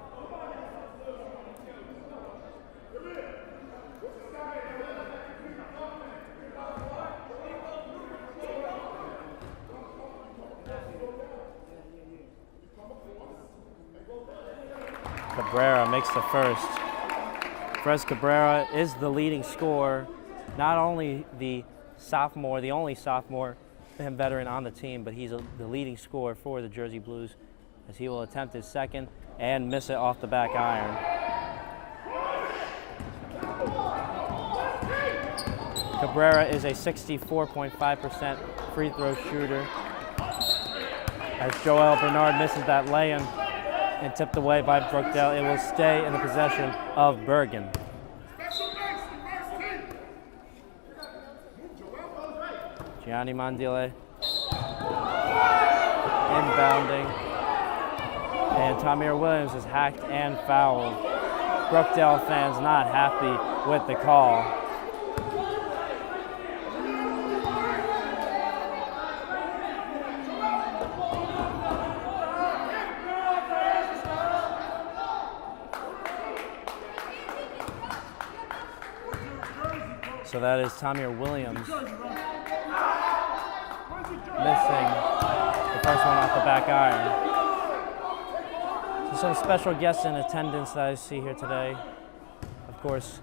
Cabrera makes the first. Fres Cabrera is the leading scorer, not only the sophomore, the only sophomore and veteran on the team, but he's the leading scorer for the Jersey Blues, as he will attempt his second and miss it off the back iron. Cabrera is a 64.5% free throw shooter, as Joel Bernard misses that lay-in and tipped away by Brookdale. It will stay in the possession of Bergen. Gianni Mandile inbounding, and Tamir Williams is hacked and fouled. Brookdale fans not happy with the call. So that is Tamir Williams missing the first one off the back iron. So some special guests in attendance that I see here today. Of course,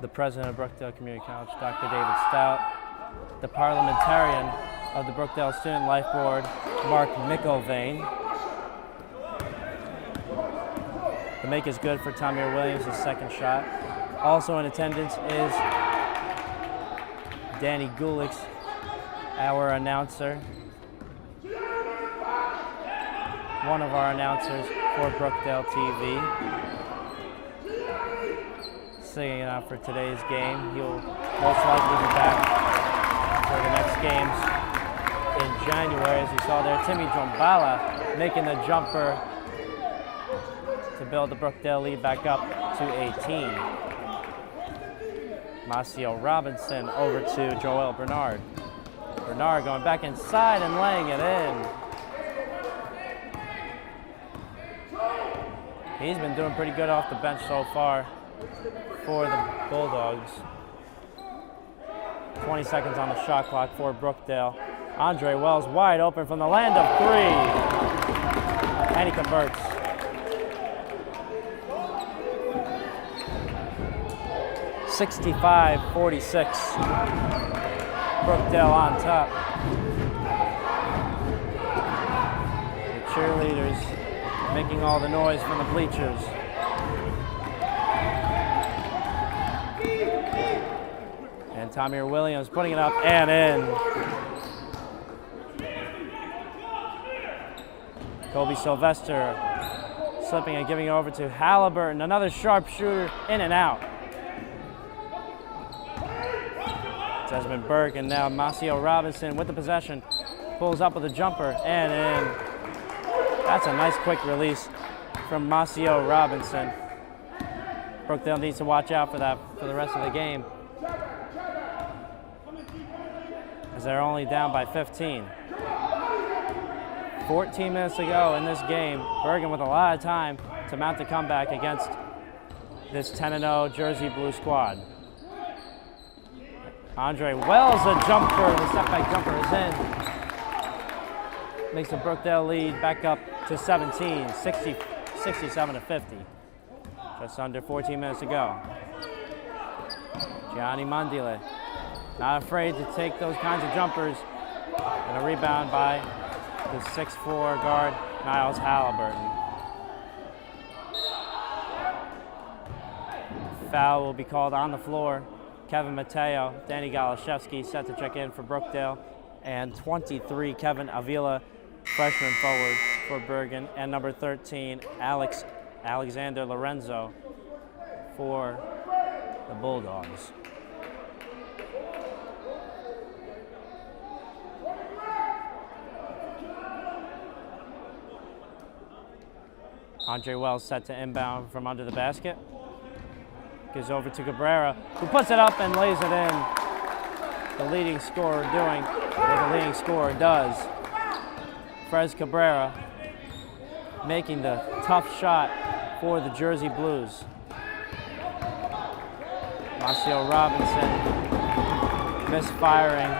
the president of Brookdale Community College, Dr. David Stout, the parliamentarian of the Brookdale Student Life Board, Mark McIlvain. The make is good for Tamir Williams' second shot. Also in attendance is Danny Gulix, our announcer, one of our announcers for Brookdale TV. Singing it out for today's game. He'll most likely be back for the next games in January. As you saw there, Timmy Jombala making the jumper to build the Brookdale lead back up to 18. Macio Robinson over to Joel Bernard. Bernard going back inside and laying it in. He's been doing pretty good off the bench so far for the Bulldogs. 20 seconds on the shot clock for Brookdale. Andre Wells wide open from the land of three. And he converts. (65-46). Brookdale on top. The cheerleaders making all the noise from the bleachers. And Tamir Williams putting it up and in. Kobe Sylvester slipping and giving it over to Halliburton. Another sharp shooter, in and out. Desmond Burke, and now Macio Robinson with the possession. Pulls up with a jumper and in. That's a nice quick release from Macio Robinson. Brookdale needs to watch out for that for the rest of the game. as they're only down by 15. 14 minutes to go in this game. Bergen with a lot of time to mount the comeback against this 10-0 Jersey Blue squad. Andre Wells, a jumper, the step back jumper is in. Makes the Brookdale lead back up to 17, 67 to 50. Just under 14 minutes to go. Gianni Mandile, not afraid to take those kinds of jumpers. And a rebound by the 6'4" guard, Niles Halliburton. Foul will be called on the floor. Kevin Mateo, Danny Galashevsky set to check in for Brookdale, and 23, Kevin Avila, freshman forward for Bergen, and number 13, Alexander Lorenzo for the Bulldogs. Andre Wells set to inbound from under the basket. Gives over to Cabrera, who puts it up and lays it in. The leading scorer doing what the leading scorer does. Frez Cabrera making the tough shot for the Jersey Blues. Marcio Robinson misfiring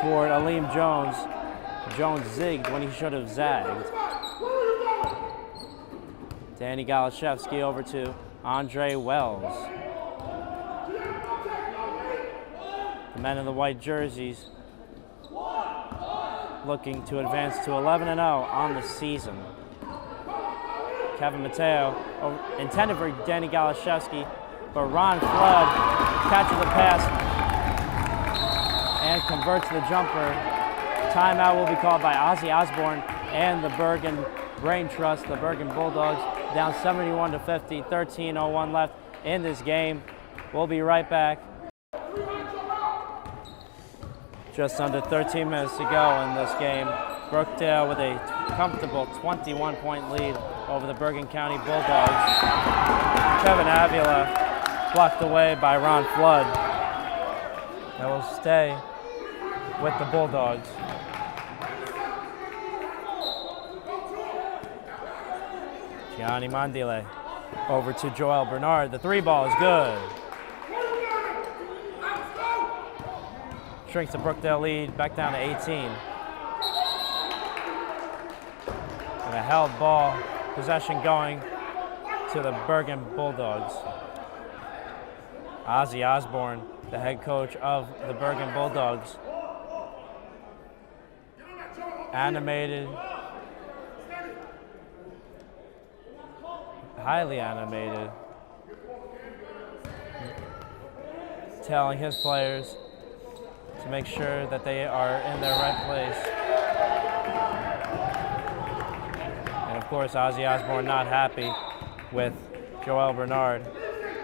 toward Aleem Jones. Jones zigged when he should have zagged. Danny Galashevsky over to Andre Wells. The men in the white jerseys looking to advance to 11-0 on the season. Kevin Mateo intended for Danny Galashevsky, but Ron Flood catches the pass and converts the jumper. Timeout will be called by Ozzy Osborne and the Bergen Brain Trust. The Bergen Bulldogs down 71 to 50, 13:01 left in this game. We'll be right back. Just under 13 minutes to go in this game. Brookdale with a comfortable 21-point lead over the Bergen County Bulldogs. Kevin Avila blocked away by Ron Flood. That will stay with the Bulldogs. Gianni Mandile over to Joel Bernard. The three ball is good. Shrinks the Brookdale lead back down to 18. And a held ball, possession going to the Bergen Bulldogs. Ozzy Osborne, the head coach of the Bergen Bulldogs. Animated, highly animated, telling his players to make sure that they are in their right place. And of course, Ozzy Osborne not happy with Joel Bernard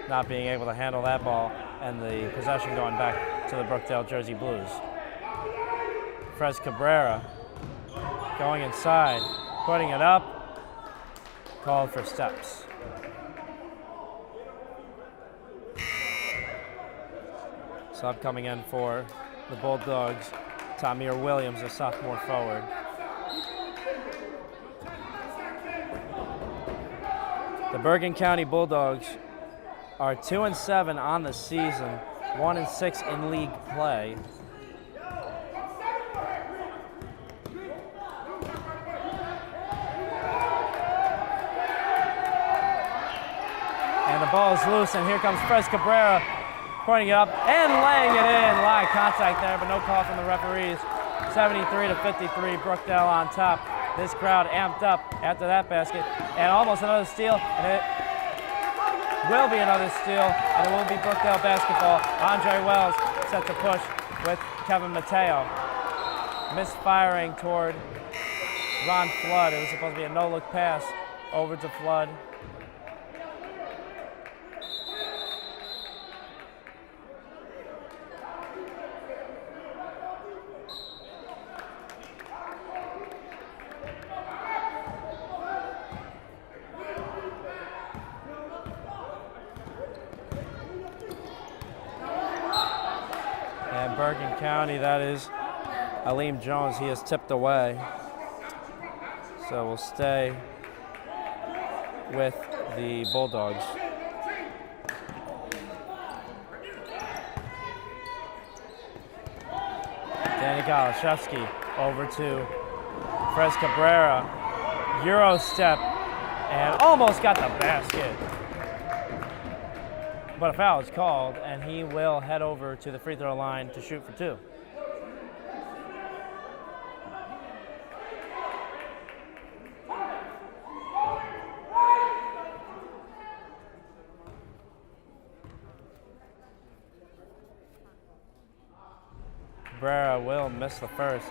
not being able to handle that ball and the possession going back to the Brookdale Jersey Blues. Frez Cabrera going inside, putting it up, called for steps. Sub coming in for the Bulldogs, Tamir Williams, a sophomore forward. The Bergen County Bulldogs are 2-7 on the season, 1-6 in league play. And the ball is loose, and here comes Frez Cabrera, pointing it up and laying it in. A lot of contact there, but no call from the referees. 73 to 53, Brookdale on top. This crowd amped up after that basket, and almost another steal, and it will be another steal, and it will be Brookdale basketball. Andre Wells set to push with Kevin Mateo. Misfiring toward Ron Flood. It was supposed to be a no-look pass over to Flood. Bergen County, that is Aleem Jones. He is tipped away. So we'll stay with the Bulldogs. Danny Galashevsky over to Fres Cabrera. Euro step and almost got the basket. But a foul is called, and he will head over to the free throw line to shoot for two. Cabrera will miss the first.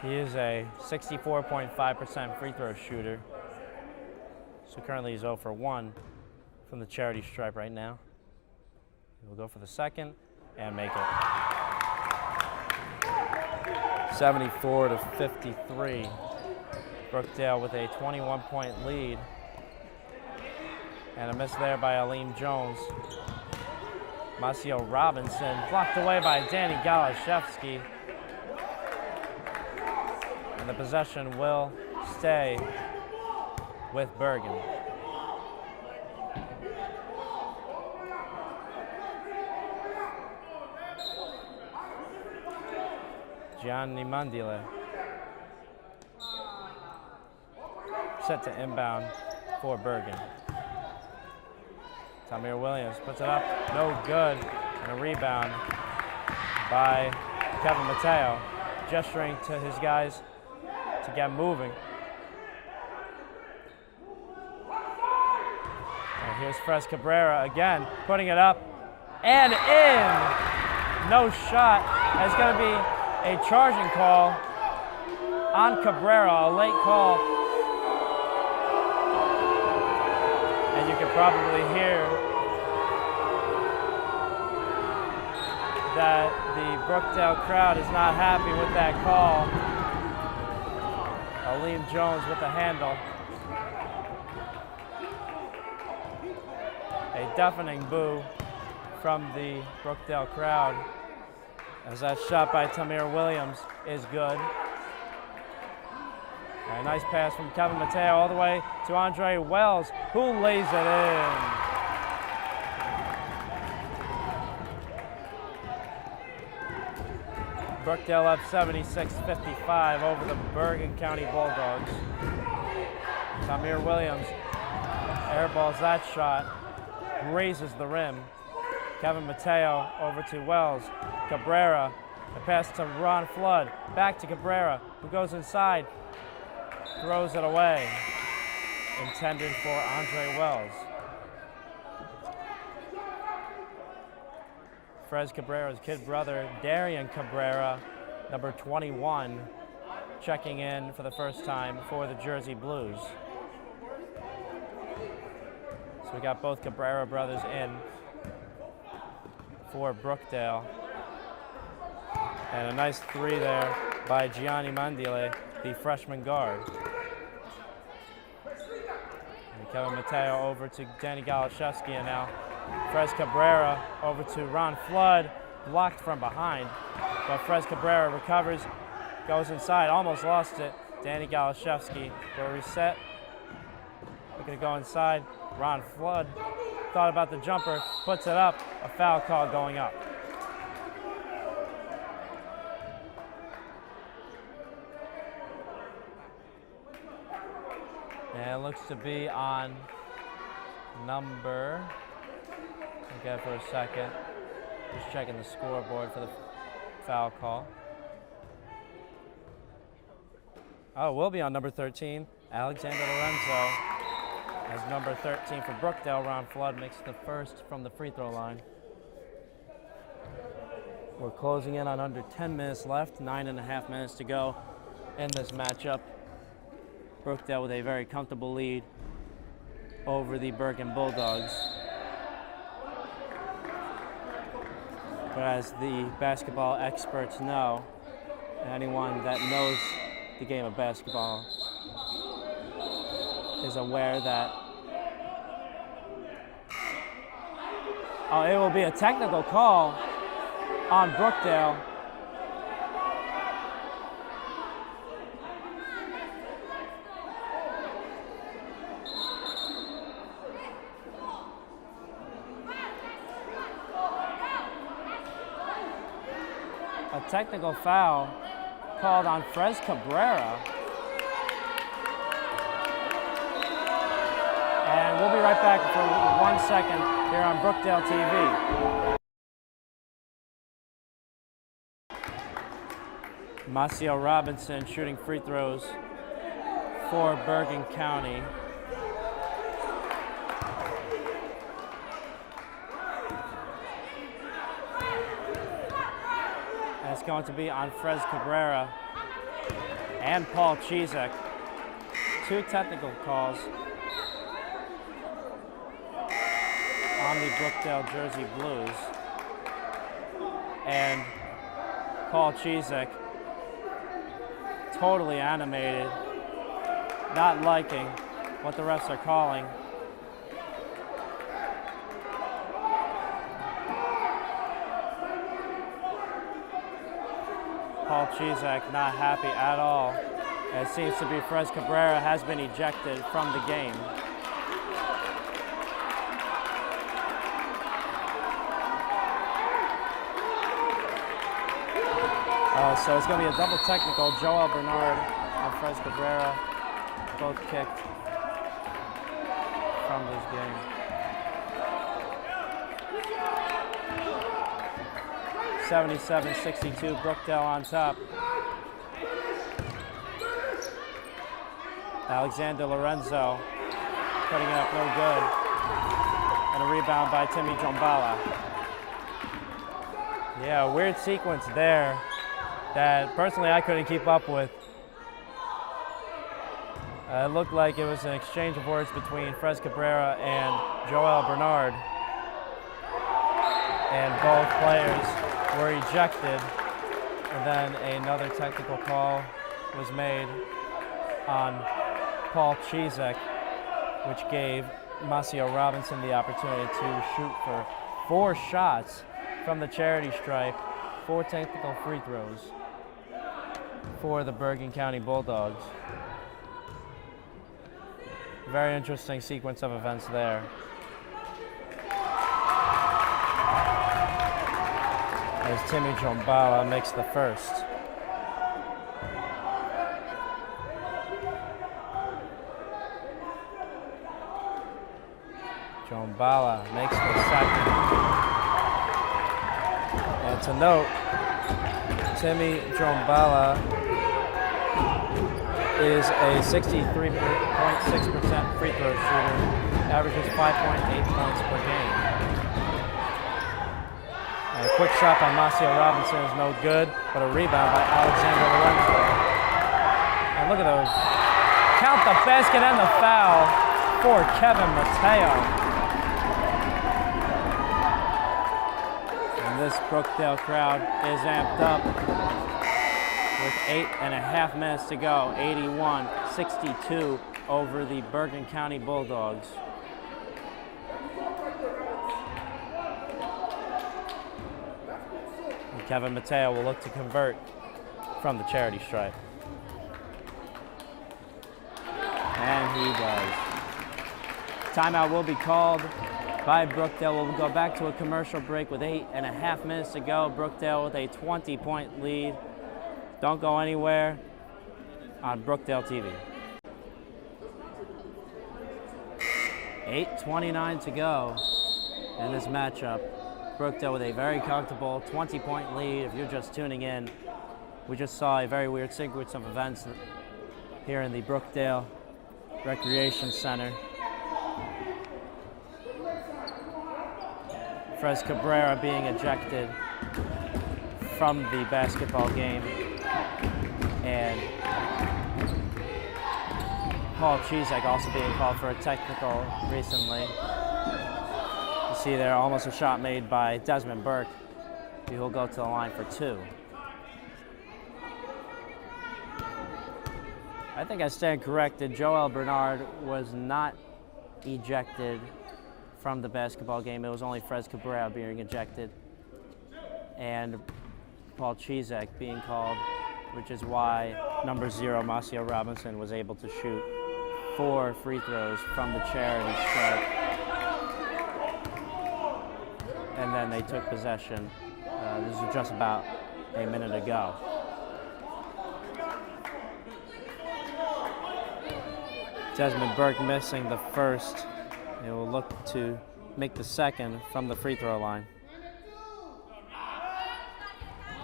He is a 64.5% free throw shooter. So currently he's 0 for 1 from the charity stripe right now. He'll go for the second and make it. 74 to 53. Brookdale with a 21-point lead. And a miss there by Aleem Jones. Masio Robinson blocked away by Danny Galashevsky. And the possession will stay with Bergen. Gianni Mandile set to inbound for Bergen. Tamir Williams puts it up, no good, and a rebound by Kevin Mateo, gesturing to his guys to get moving. And here's Fres Cabrera again, putting it up and in. No shot. It's going to be a charging call on Cabrera, a late call. And you can probably hear that the Brookdale crowd is not happy with that call. Aleem Jones with the handle. A deafening boo from the Brookdale crowd, as that shot by Tamir Williams is good. A nice pass from Kevin Mateo all the way to Andre Wells, who lays it in. Brookdale up 76-55 over the Bergen County Bulldogs. Tamir Williams airballs that shot, grazes the rim. Kevin Mateo over to Wells. Cabrera, the pass to Ron Flood, back to Cabrera, who goes inside, throws it away. Intended for Andre Wells. Fres Cabrera's kid brother, Darian Cabrera, number 21, checking in for the first time for the Jersey Blues. So we got both Cabrera brothers in for Brookdale. And a nice three there by Gianni Mandile, the freshman guard. And Kevin Mateo over to Danny Galashevsky, and now Fres Cabrera over to Ron Flood, blocked from behind. But Fres Cabrera recovers, goes inside, almost lost it. Danny Galashevsky will reset. Looking to go inside. Ron Flood thought about the jumper, puts it up, a foul call going up. And it looks to be on number, okay, for a second, just checking the scoreboard for the foul call. Oh, it will be on number 13, Alexander Lorenzo. As number 13 for Brookdale, Ron Flood makes the first from the free throw line. We're closing in on under 10 minutes left, 9.5 minutes to go in this matchup. Brookdale with a very comfortable lead over the Bergen Bulldogs. But as the basketball experts know, anyone that knows the game of basketball is aware that it will be a technical call on Brookdale. A technical foul called on Frez Cabrera. And we'll be right back for 1 second here on Brookdale TV. Macio Robinson shooting free throws for Bergen County. And it's going to be on Frez Cabrera and Paul Chizek. 2 technical calls on the Brookdale Jersey Blues. And Paul Chizek totally animated, not liking what the refs are calling. Paul Chizek not happy at all. It seems to be Frez Cabrera has been ejected from the game. So it's going to be a double technical. Joel Bernard and Frez Cabrera both kicked from this game. (77-62), Brookdale on top. Alexander Lorenzo putting it up no good. And a rebound by Timmy Jombala. Yeah, a weird sequence there that personally I couldn't keep up with. It looked like it was an exchange of words between Frez Cabrera and Joel Bernard. And both players were ejected. And then another technical call was made on Paul Chizek, which gave Macio Robinson the opportunity to shoot for 4 shots from the charity stripe, 4 technical free throws for the Bergen County Bulldogs. Very interesting sequence of events there. As Timmy Jombala makes the first. Jombala makes the second. And to note, Timmy Jombala is a 63.6% free throw shooter, averages 5.8 points per game. And a quick shot by Macio Robinson is no good, but a rebound by Alexander Lorenzo. And look at those. Count the basket and the foul for Kevin Mateo. This Brookdale crowd is amped up with 8.5 minutes to go. 81-62 over the Bergen County Bulldogs. And Kevin Mateo will look to convert from the charity stripe. And he does. Timeout will be called by Brookdale. We'll go back to a commercial break with 8.5 minutes to go. Brookdale with a 20-point lead. Don't go anywhere on Brookdale TV. 8:29 to go in this matchup. Brookdale with a very comfortable 20-point lead. If you're just tuning in, we just saw a very weird sequence of events here in the Brookdale Recreation Center. Frez Cabrera being ejected from the basketball game, and Paul Chizek also being called for a technical recently. You see there almost a shot made by Desmond Burke, who will go to the line for 2. I think I stand corrected. Joel Bernard was not ejected from the basketball game. It was only Frez Cabrera being ejected and Paul Chizek being called, which is why number 0, Masio Robinson, was able to shoot 4 free throws from the charity stripe. And then they took possession. This was just about a minute ago. Desmond Burke missing the first. They will look to make the second from the free throw line.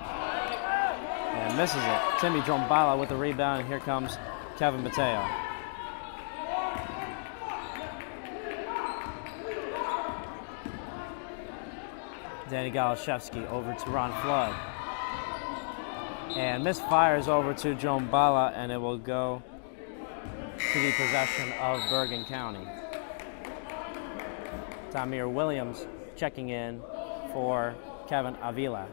And misses it. Timmy Drombala with the rebound, and here comes Kevin Mateo. Danny Galashevsky over to Ron Flood. And misfires over to Drombala, and it will go to the possession of Bergen County. Tamir Williams checking in for Kevin Avila.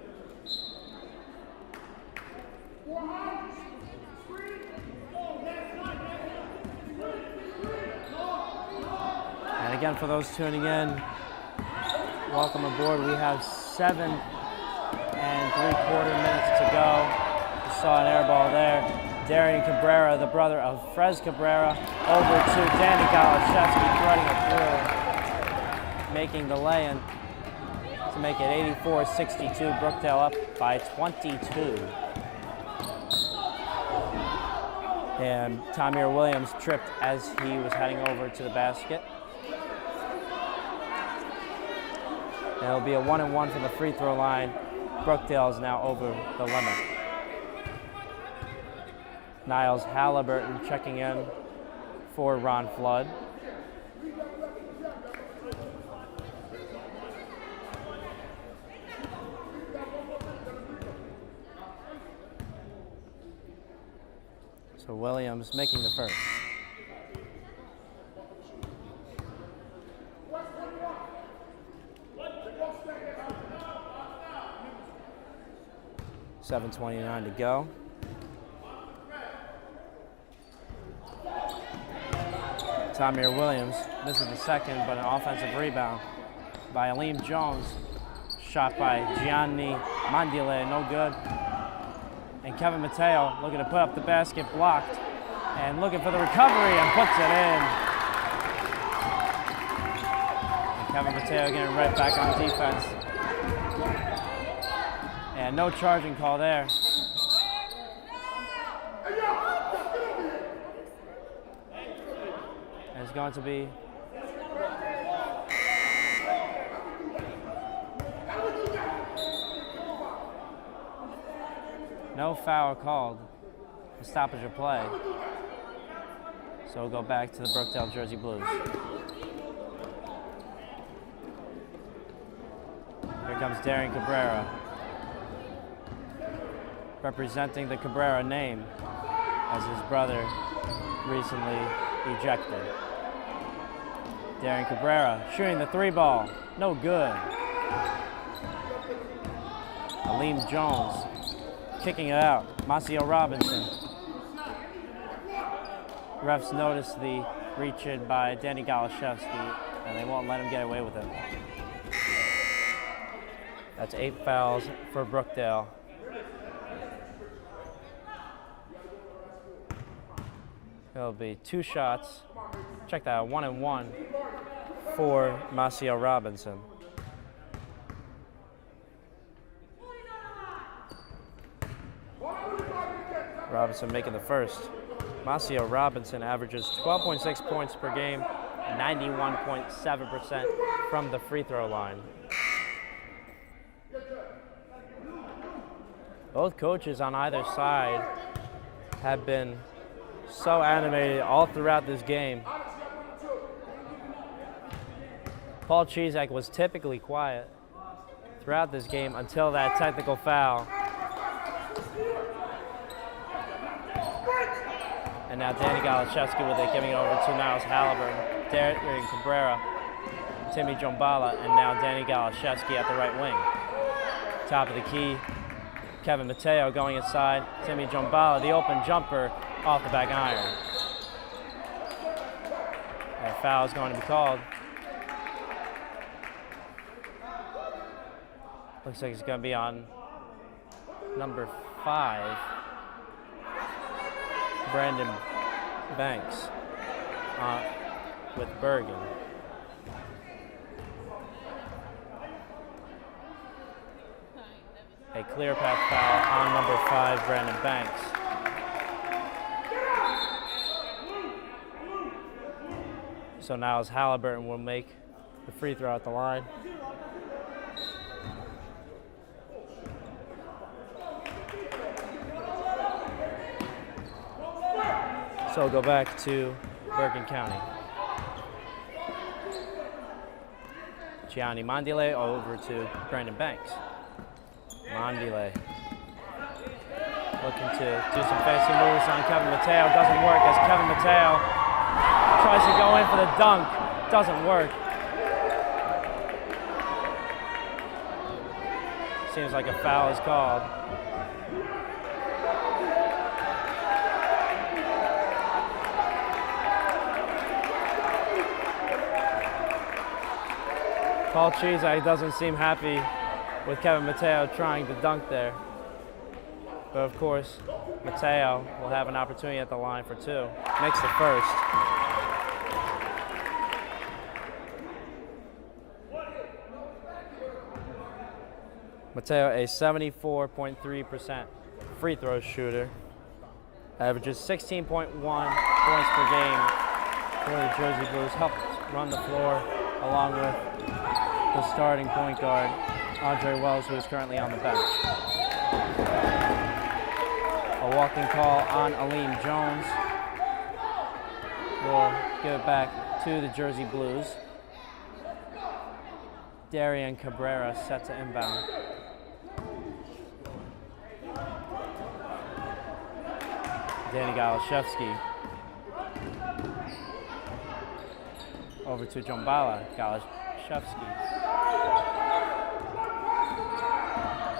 And again, for those tuning in, welcome aboard. We have 7 3/4 minutes to go. We saw an air ball there. Darian Cabrera, the brother of Frez Cabrera, over to Danny Galashevsky, threading it through, making the lay-in to make it 84-62. Brookdale up by 22. And Tamir Williams tripped as he was heading over to the basket. And it'll be a 1-and-1 from the free throw line. Brookdale is now over the limit. Niles Halliburton checking in for Ron Flood. So Williams making the first. $7:29 to go. Tamir Williams misses the second, but an offensive rebound by Aleem Jones. Shot by Gianni Mandile, no good. And Kevin Mateo looking to put up the basket, blocked, and looking for the recovery and puts it in. And Kevin Mateo getting right back on defense. And no charging call there. And it's going to be no foul called. A stoppage of play. So we'll go back to the Brookdale Jersey Blues. Here comes Darian Cabrera, representing the Cabrera name, as his brother recently ejected. Darian Cabrera shooting the 3-ball, no good. Aleem Jones kicking it out. Masio Robinson. Refs notice the reach-in by Danny Galashevsky, and they won't let him get away with it. That's 8 fouls for Brookdale. It'll be 2 shots. Check that out, 1-and-1 for Masio Robinson. Robinson making the first. Masio Robinson averages 12.6 points per game, 91.7% from the free throw line. Both coaches on either side have been so animated all throughout this game. Paul Chizek was typically quiet throughout this game until that technical foul. And now Danny Galashevsky with it, giving it over to Niles Halliburton, Darian Cabrera, Timmy Drombala, and now Danny Galashevsky at the right wing. Top of the key, Kevin Mateo going inside, Timmy Drombala, the open jumper off the back iron. And a foul is going to be called. Looks like it's going to be on number 5, Brandon Banks with Bergen. A clear path foul on number 5, Brandon Banks. So now as Halliburton will make the free throw at the line. So go back to Bergen County. Gianni Mondile over to Brandon Banks. Mondile looking to do some fancy moves on Kevin Mateo. Doesn't work as Kevin Mateo tries to go in for the dunk. Doesn't work. Seems like a foul is called. Paul Chizak doesn't seem happy with Kevin Mateo trying to dunk there. But of course, Mateo will have an opportunity at the line for 2. Makes the first. Mateo, a 74.3% free throw shooter, averages 16.1 points per game for the Jersey Blues. Helped run the floor along with the starting point guard, Andre Wells, who is currently on the bench. A walking call on Aleem Jones. We'll give it back to the Jersey Blues. Darian Cabrera set to inbound. Danny Galashevsky over to Jombala. Galashevsky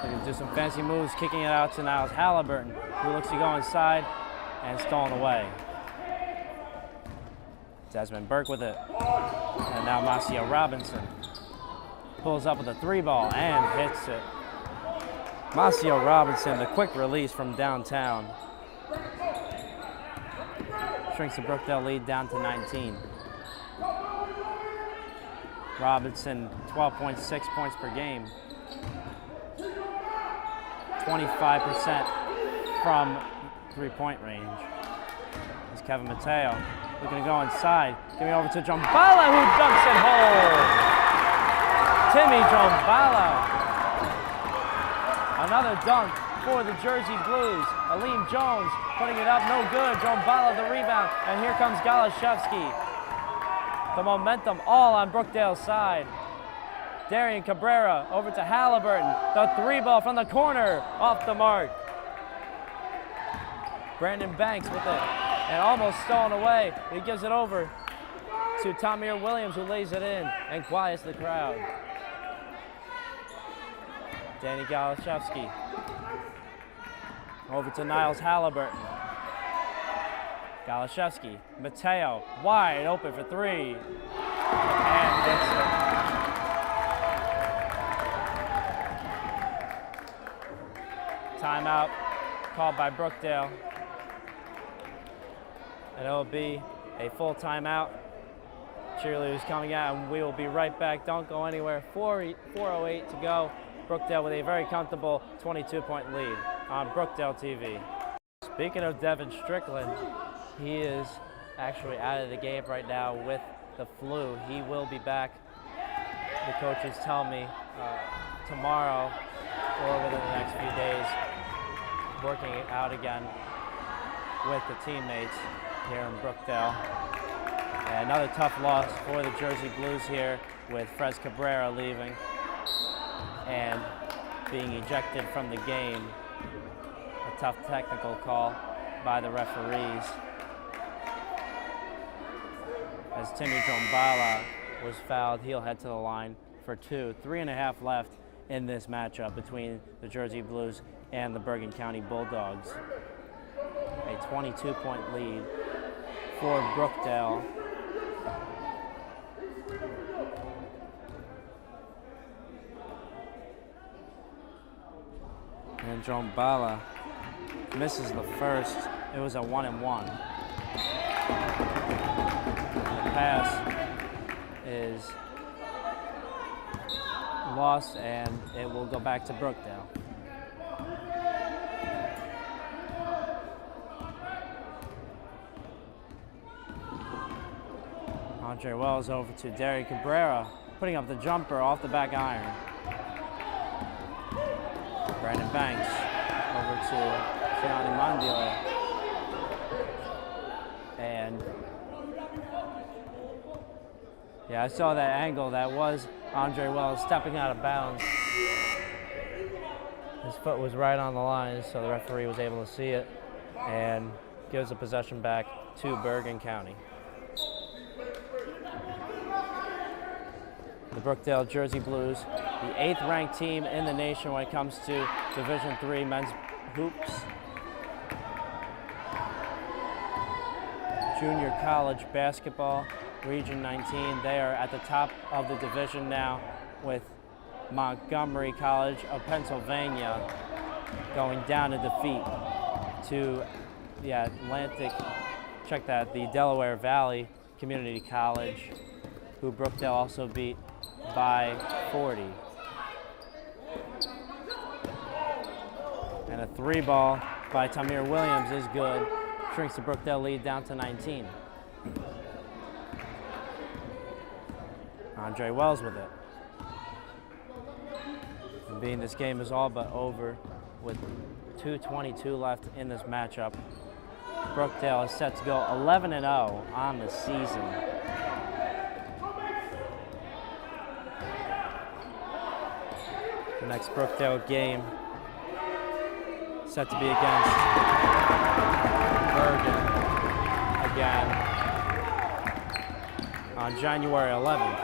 looking to do some fancy moves, kicking it out to Niles Halliburton, who looks to go inside and stolen away. Desmond Burke with it, and now Marcio Robinson pulls up with a 3-ball and hits it. Marcio Robinson, the quick release from downtown, shrinks the Brookdale lead down to 19. Robinson, 12.6 points per game. 25% from three-point range. It's Kevin Mateo looking to go inside. Giving over to Jombala, who dunks it home. Timmy Jombala. Another dunk for the Jersey Blues. Aleem Jones putting it up, no good. Jombala the rebound, and here comes Galashevsky. The momentum all on Brookdale's side. Darian Cabrera over to Halliburton. The 3-ball from the corner, off the mark. Brandon Banks with it, and almost stolen away. He gives it over to Tamir Williams, who lays it in and quiets the crowd. Danny Galashevsky over to Niles Halliburton. Galashevsky, Mateo, wide open for 3, and gets it. Timeout called by Brookdale, and it'll be a full timeout. Cheerleaders coming out, and we will be right back. Don't go anywhere. 4:08 to go. Brookdale with a very comfortable 22-point lead on Brookdale TV. Speaking of Devin Strickland, he is actually out of the game right now with the flu. He will be back, the coaches tell me, tomorrow or within the next few days, working it out again with the teammates here in Brookdale. And another tough loss for the Jersey Blues here, with Frez Cabrera leaving and being ejected from the game. A tough technical call by the referees, as Timmy Jombala was fouled. He'll head to the line for 2. 3.5 left in this matchup between the Jersey Blues and the Bergen County Bulldogs. A 22-point lead for Brookdale. And Jombala misses the first. It was a 1-1. The pass is lost, and it will go back to Brookdale. Andre Wells over to Derry Cabrera, putting up the jumper off the back iron. Brandon Banks over to Gianni Mandile. And yeah, I saw that angle. That was Andre Wells stepping out of bounds. His foot was right on the line, so the referee was able to see it and gives the possession back to Bergen County. The Brookdale Jersey Blues, the 8th ranked team in the nation when it comes to Division III men's hoops. Junior college basketball, Region 19. They are at the top of the division now with Montgomery College of Pennsylvania going down to defeat to the Atlantic, check that, the Delaware Valley Community College, who Brookdale also beat by 40. And a 3-ball by Tamir Williams is good. Shrinks the Brookdale lead down to 19. Andre Wells with it. And being this game is all but over with 2:22 left in this matchup. Brookdale is set to go 11-0 on the season. The next Brookdale game set to be against Bergen again on January 11th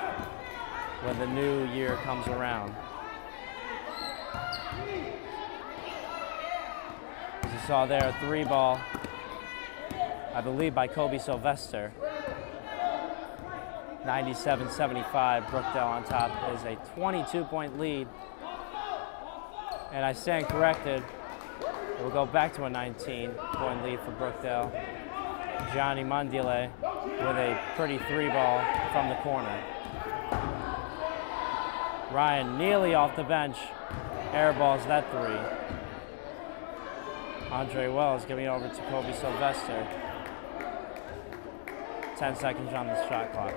when the new year comes around. As you saw there, a 3-ball, I believe by Kobe Sylvester. 97-75, Brookdale on top is a 22-point lead. And I stand corrected. We'll go back to a 19-point lead for Brookdale. Gianni Mandile with a pretty 3-ball from the corner. Ryan Neely off the bench, airballs that 3. Andre Wells giving over to Kobe Sylvester. 10 seconds on the shot clock.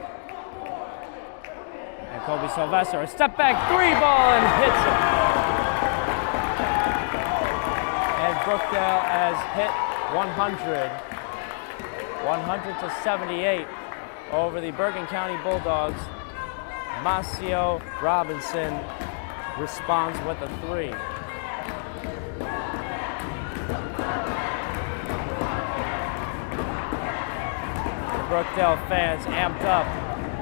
And Kobe Sylvester, a step back 3-ball and hits it. And Brookdale has hit 100-78 over the Bergen County Bulldogs. Maceo Robinson responds with a 3. The Brookdale fans amped up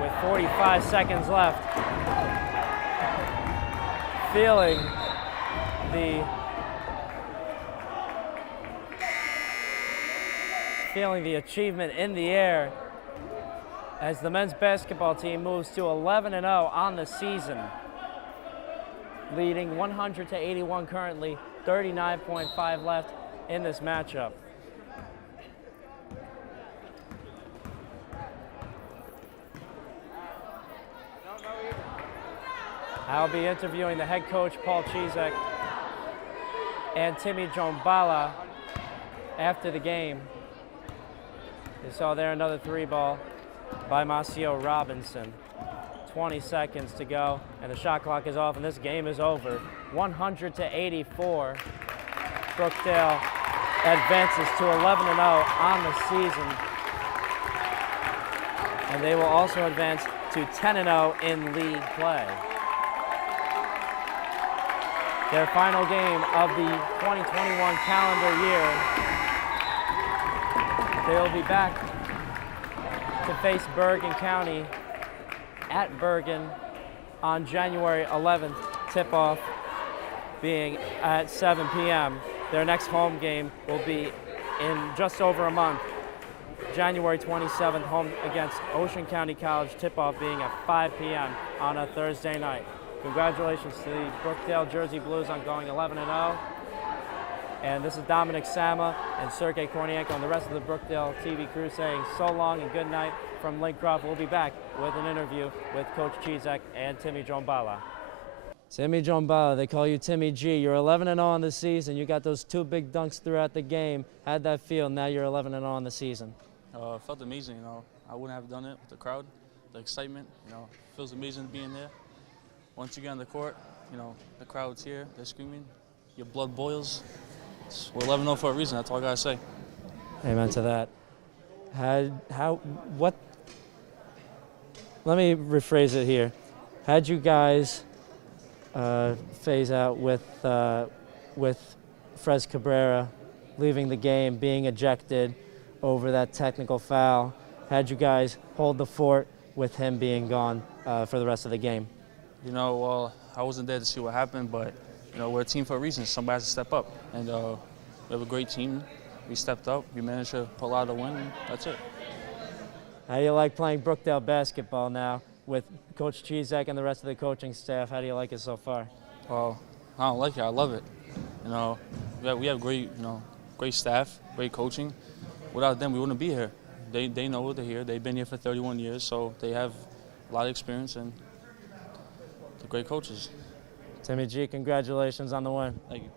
with 45 seconds left, feeling the achievement in the air as the men's basketball team moves to 11-0 on the season, leading 100-81 currently, 39.5 left in this matchup. I'll be interviewing the head coach, Paul Chizek, and Timmy Jombala after the game. You saw there another 3-ball by Maceo Robinson. 20 seconds to go, and the shot clock is off, and this game is over. 100-84. Brookdale advances to 11-0 on the season, and they will also advance to 10-0 in league play. Their final game of the 2021 calendar year. They will be back to face Bergen County at Bergen on January 11th, tip-off being at 7 p.m. Their next home game will be in just over a month, January 27th, home against Ocean County College, tip-off being at 5 p.m. on a Thursday night. Congratulations to the Brookdale Jersey Blues on going 11-0. And this is Dominic Sama and Sergey Kornienko and the rest of the Brookdale TV crew saying so long and good night from Link Croft. We'll be back with an interview with Coach Chizek and Timmy Drombala. Timmy Drombala, they call you Timmy G. You're 11-0 on the season. You got those 2 big dunks throughout the game. How'd that feel? Now you're 11-0 on the season. It felt amazing, you know. I wouldn't have done it with the crowd, the excitement, you know. It feels amazing being there. Once you get on the court, you know, the crowd's here, they're screaming, your blood boils. We're 11-0 for a reason, that's all I gotta say. Amen to that. Let me rephrase it here. How'd you guys phase out with Fres Cabrera leaving the game, being ejected over that technical foul? How'd you guys hold the fort with him being gone for the rest of the game? You know, well, I wasn't there to see what happened, but, you know, we're a team for a reason. Somebody has to step up. And we have a great team. We stepped up. We managed to pull out a win, and that's it. How do you like playing Brookdale basketball now with Coach Chizek and the rest of the coaching staff? How do you like it so far? Well, I don't like it. I love it. You know, we have great, you know, great staff, great coaching. Without them, we wouldn't be here. They know they're here. They've been here for 31 years, so they have a lot of experience and they're great coaches. Timmy G, congratulations on the win. Thank you.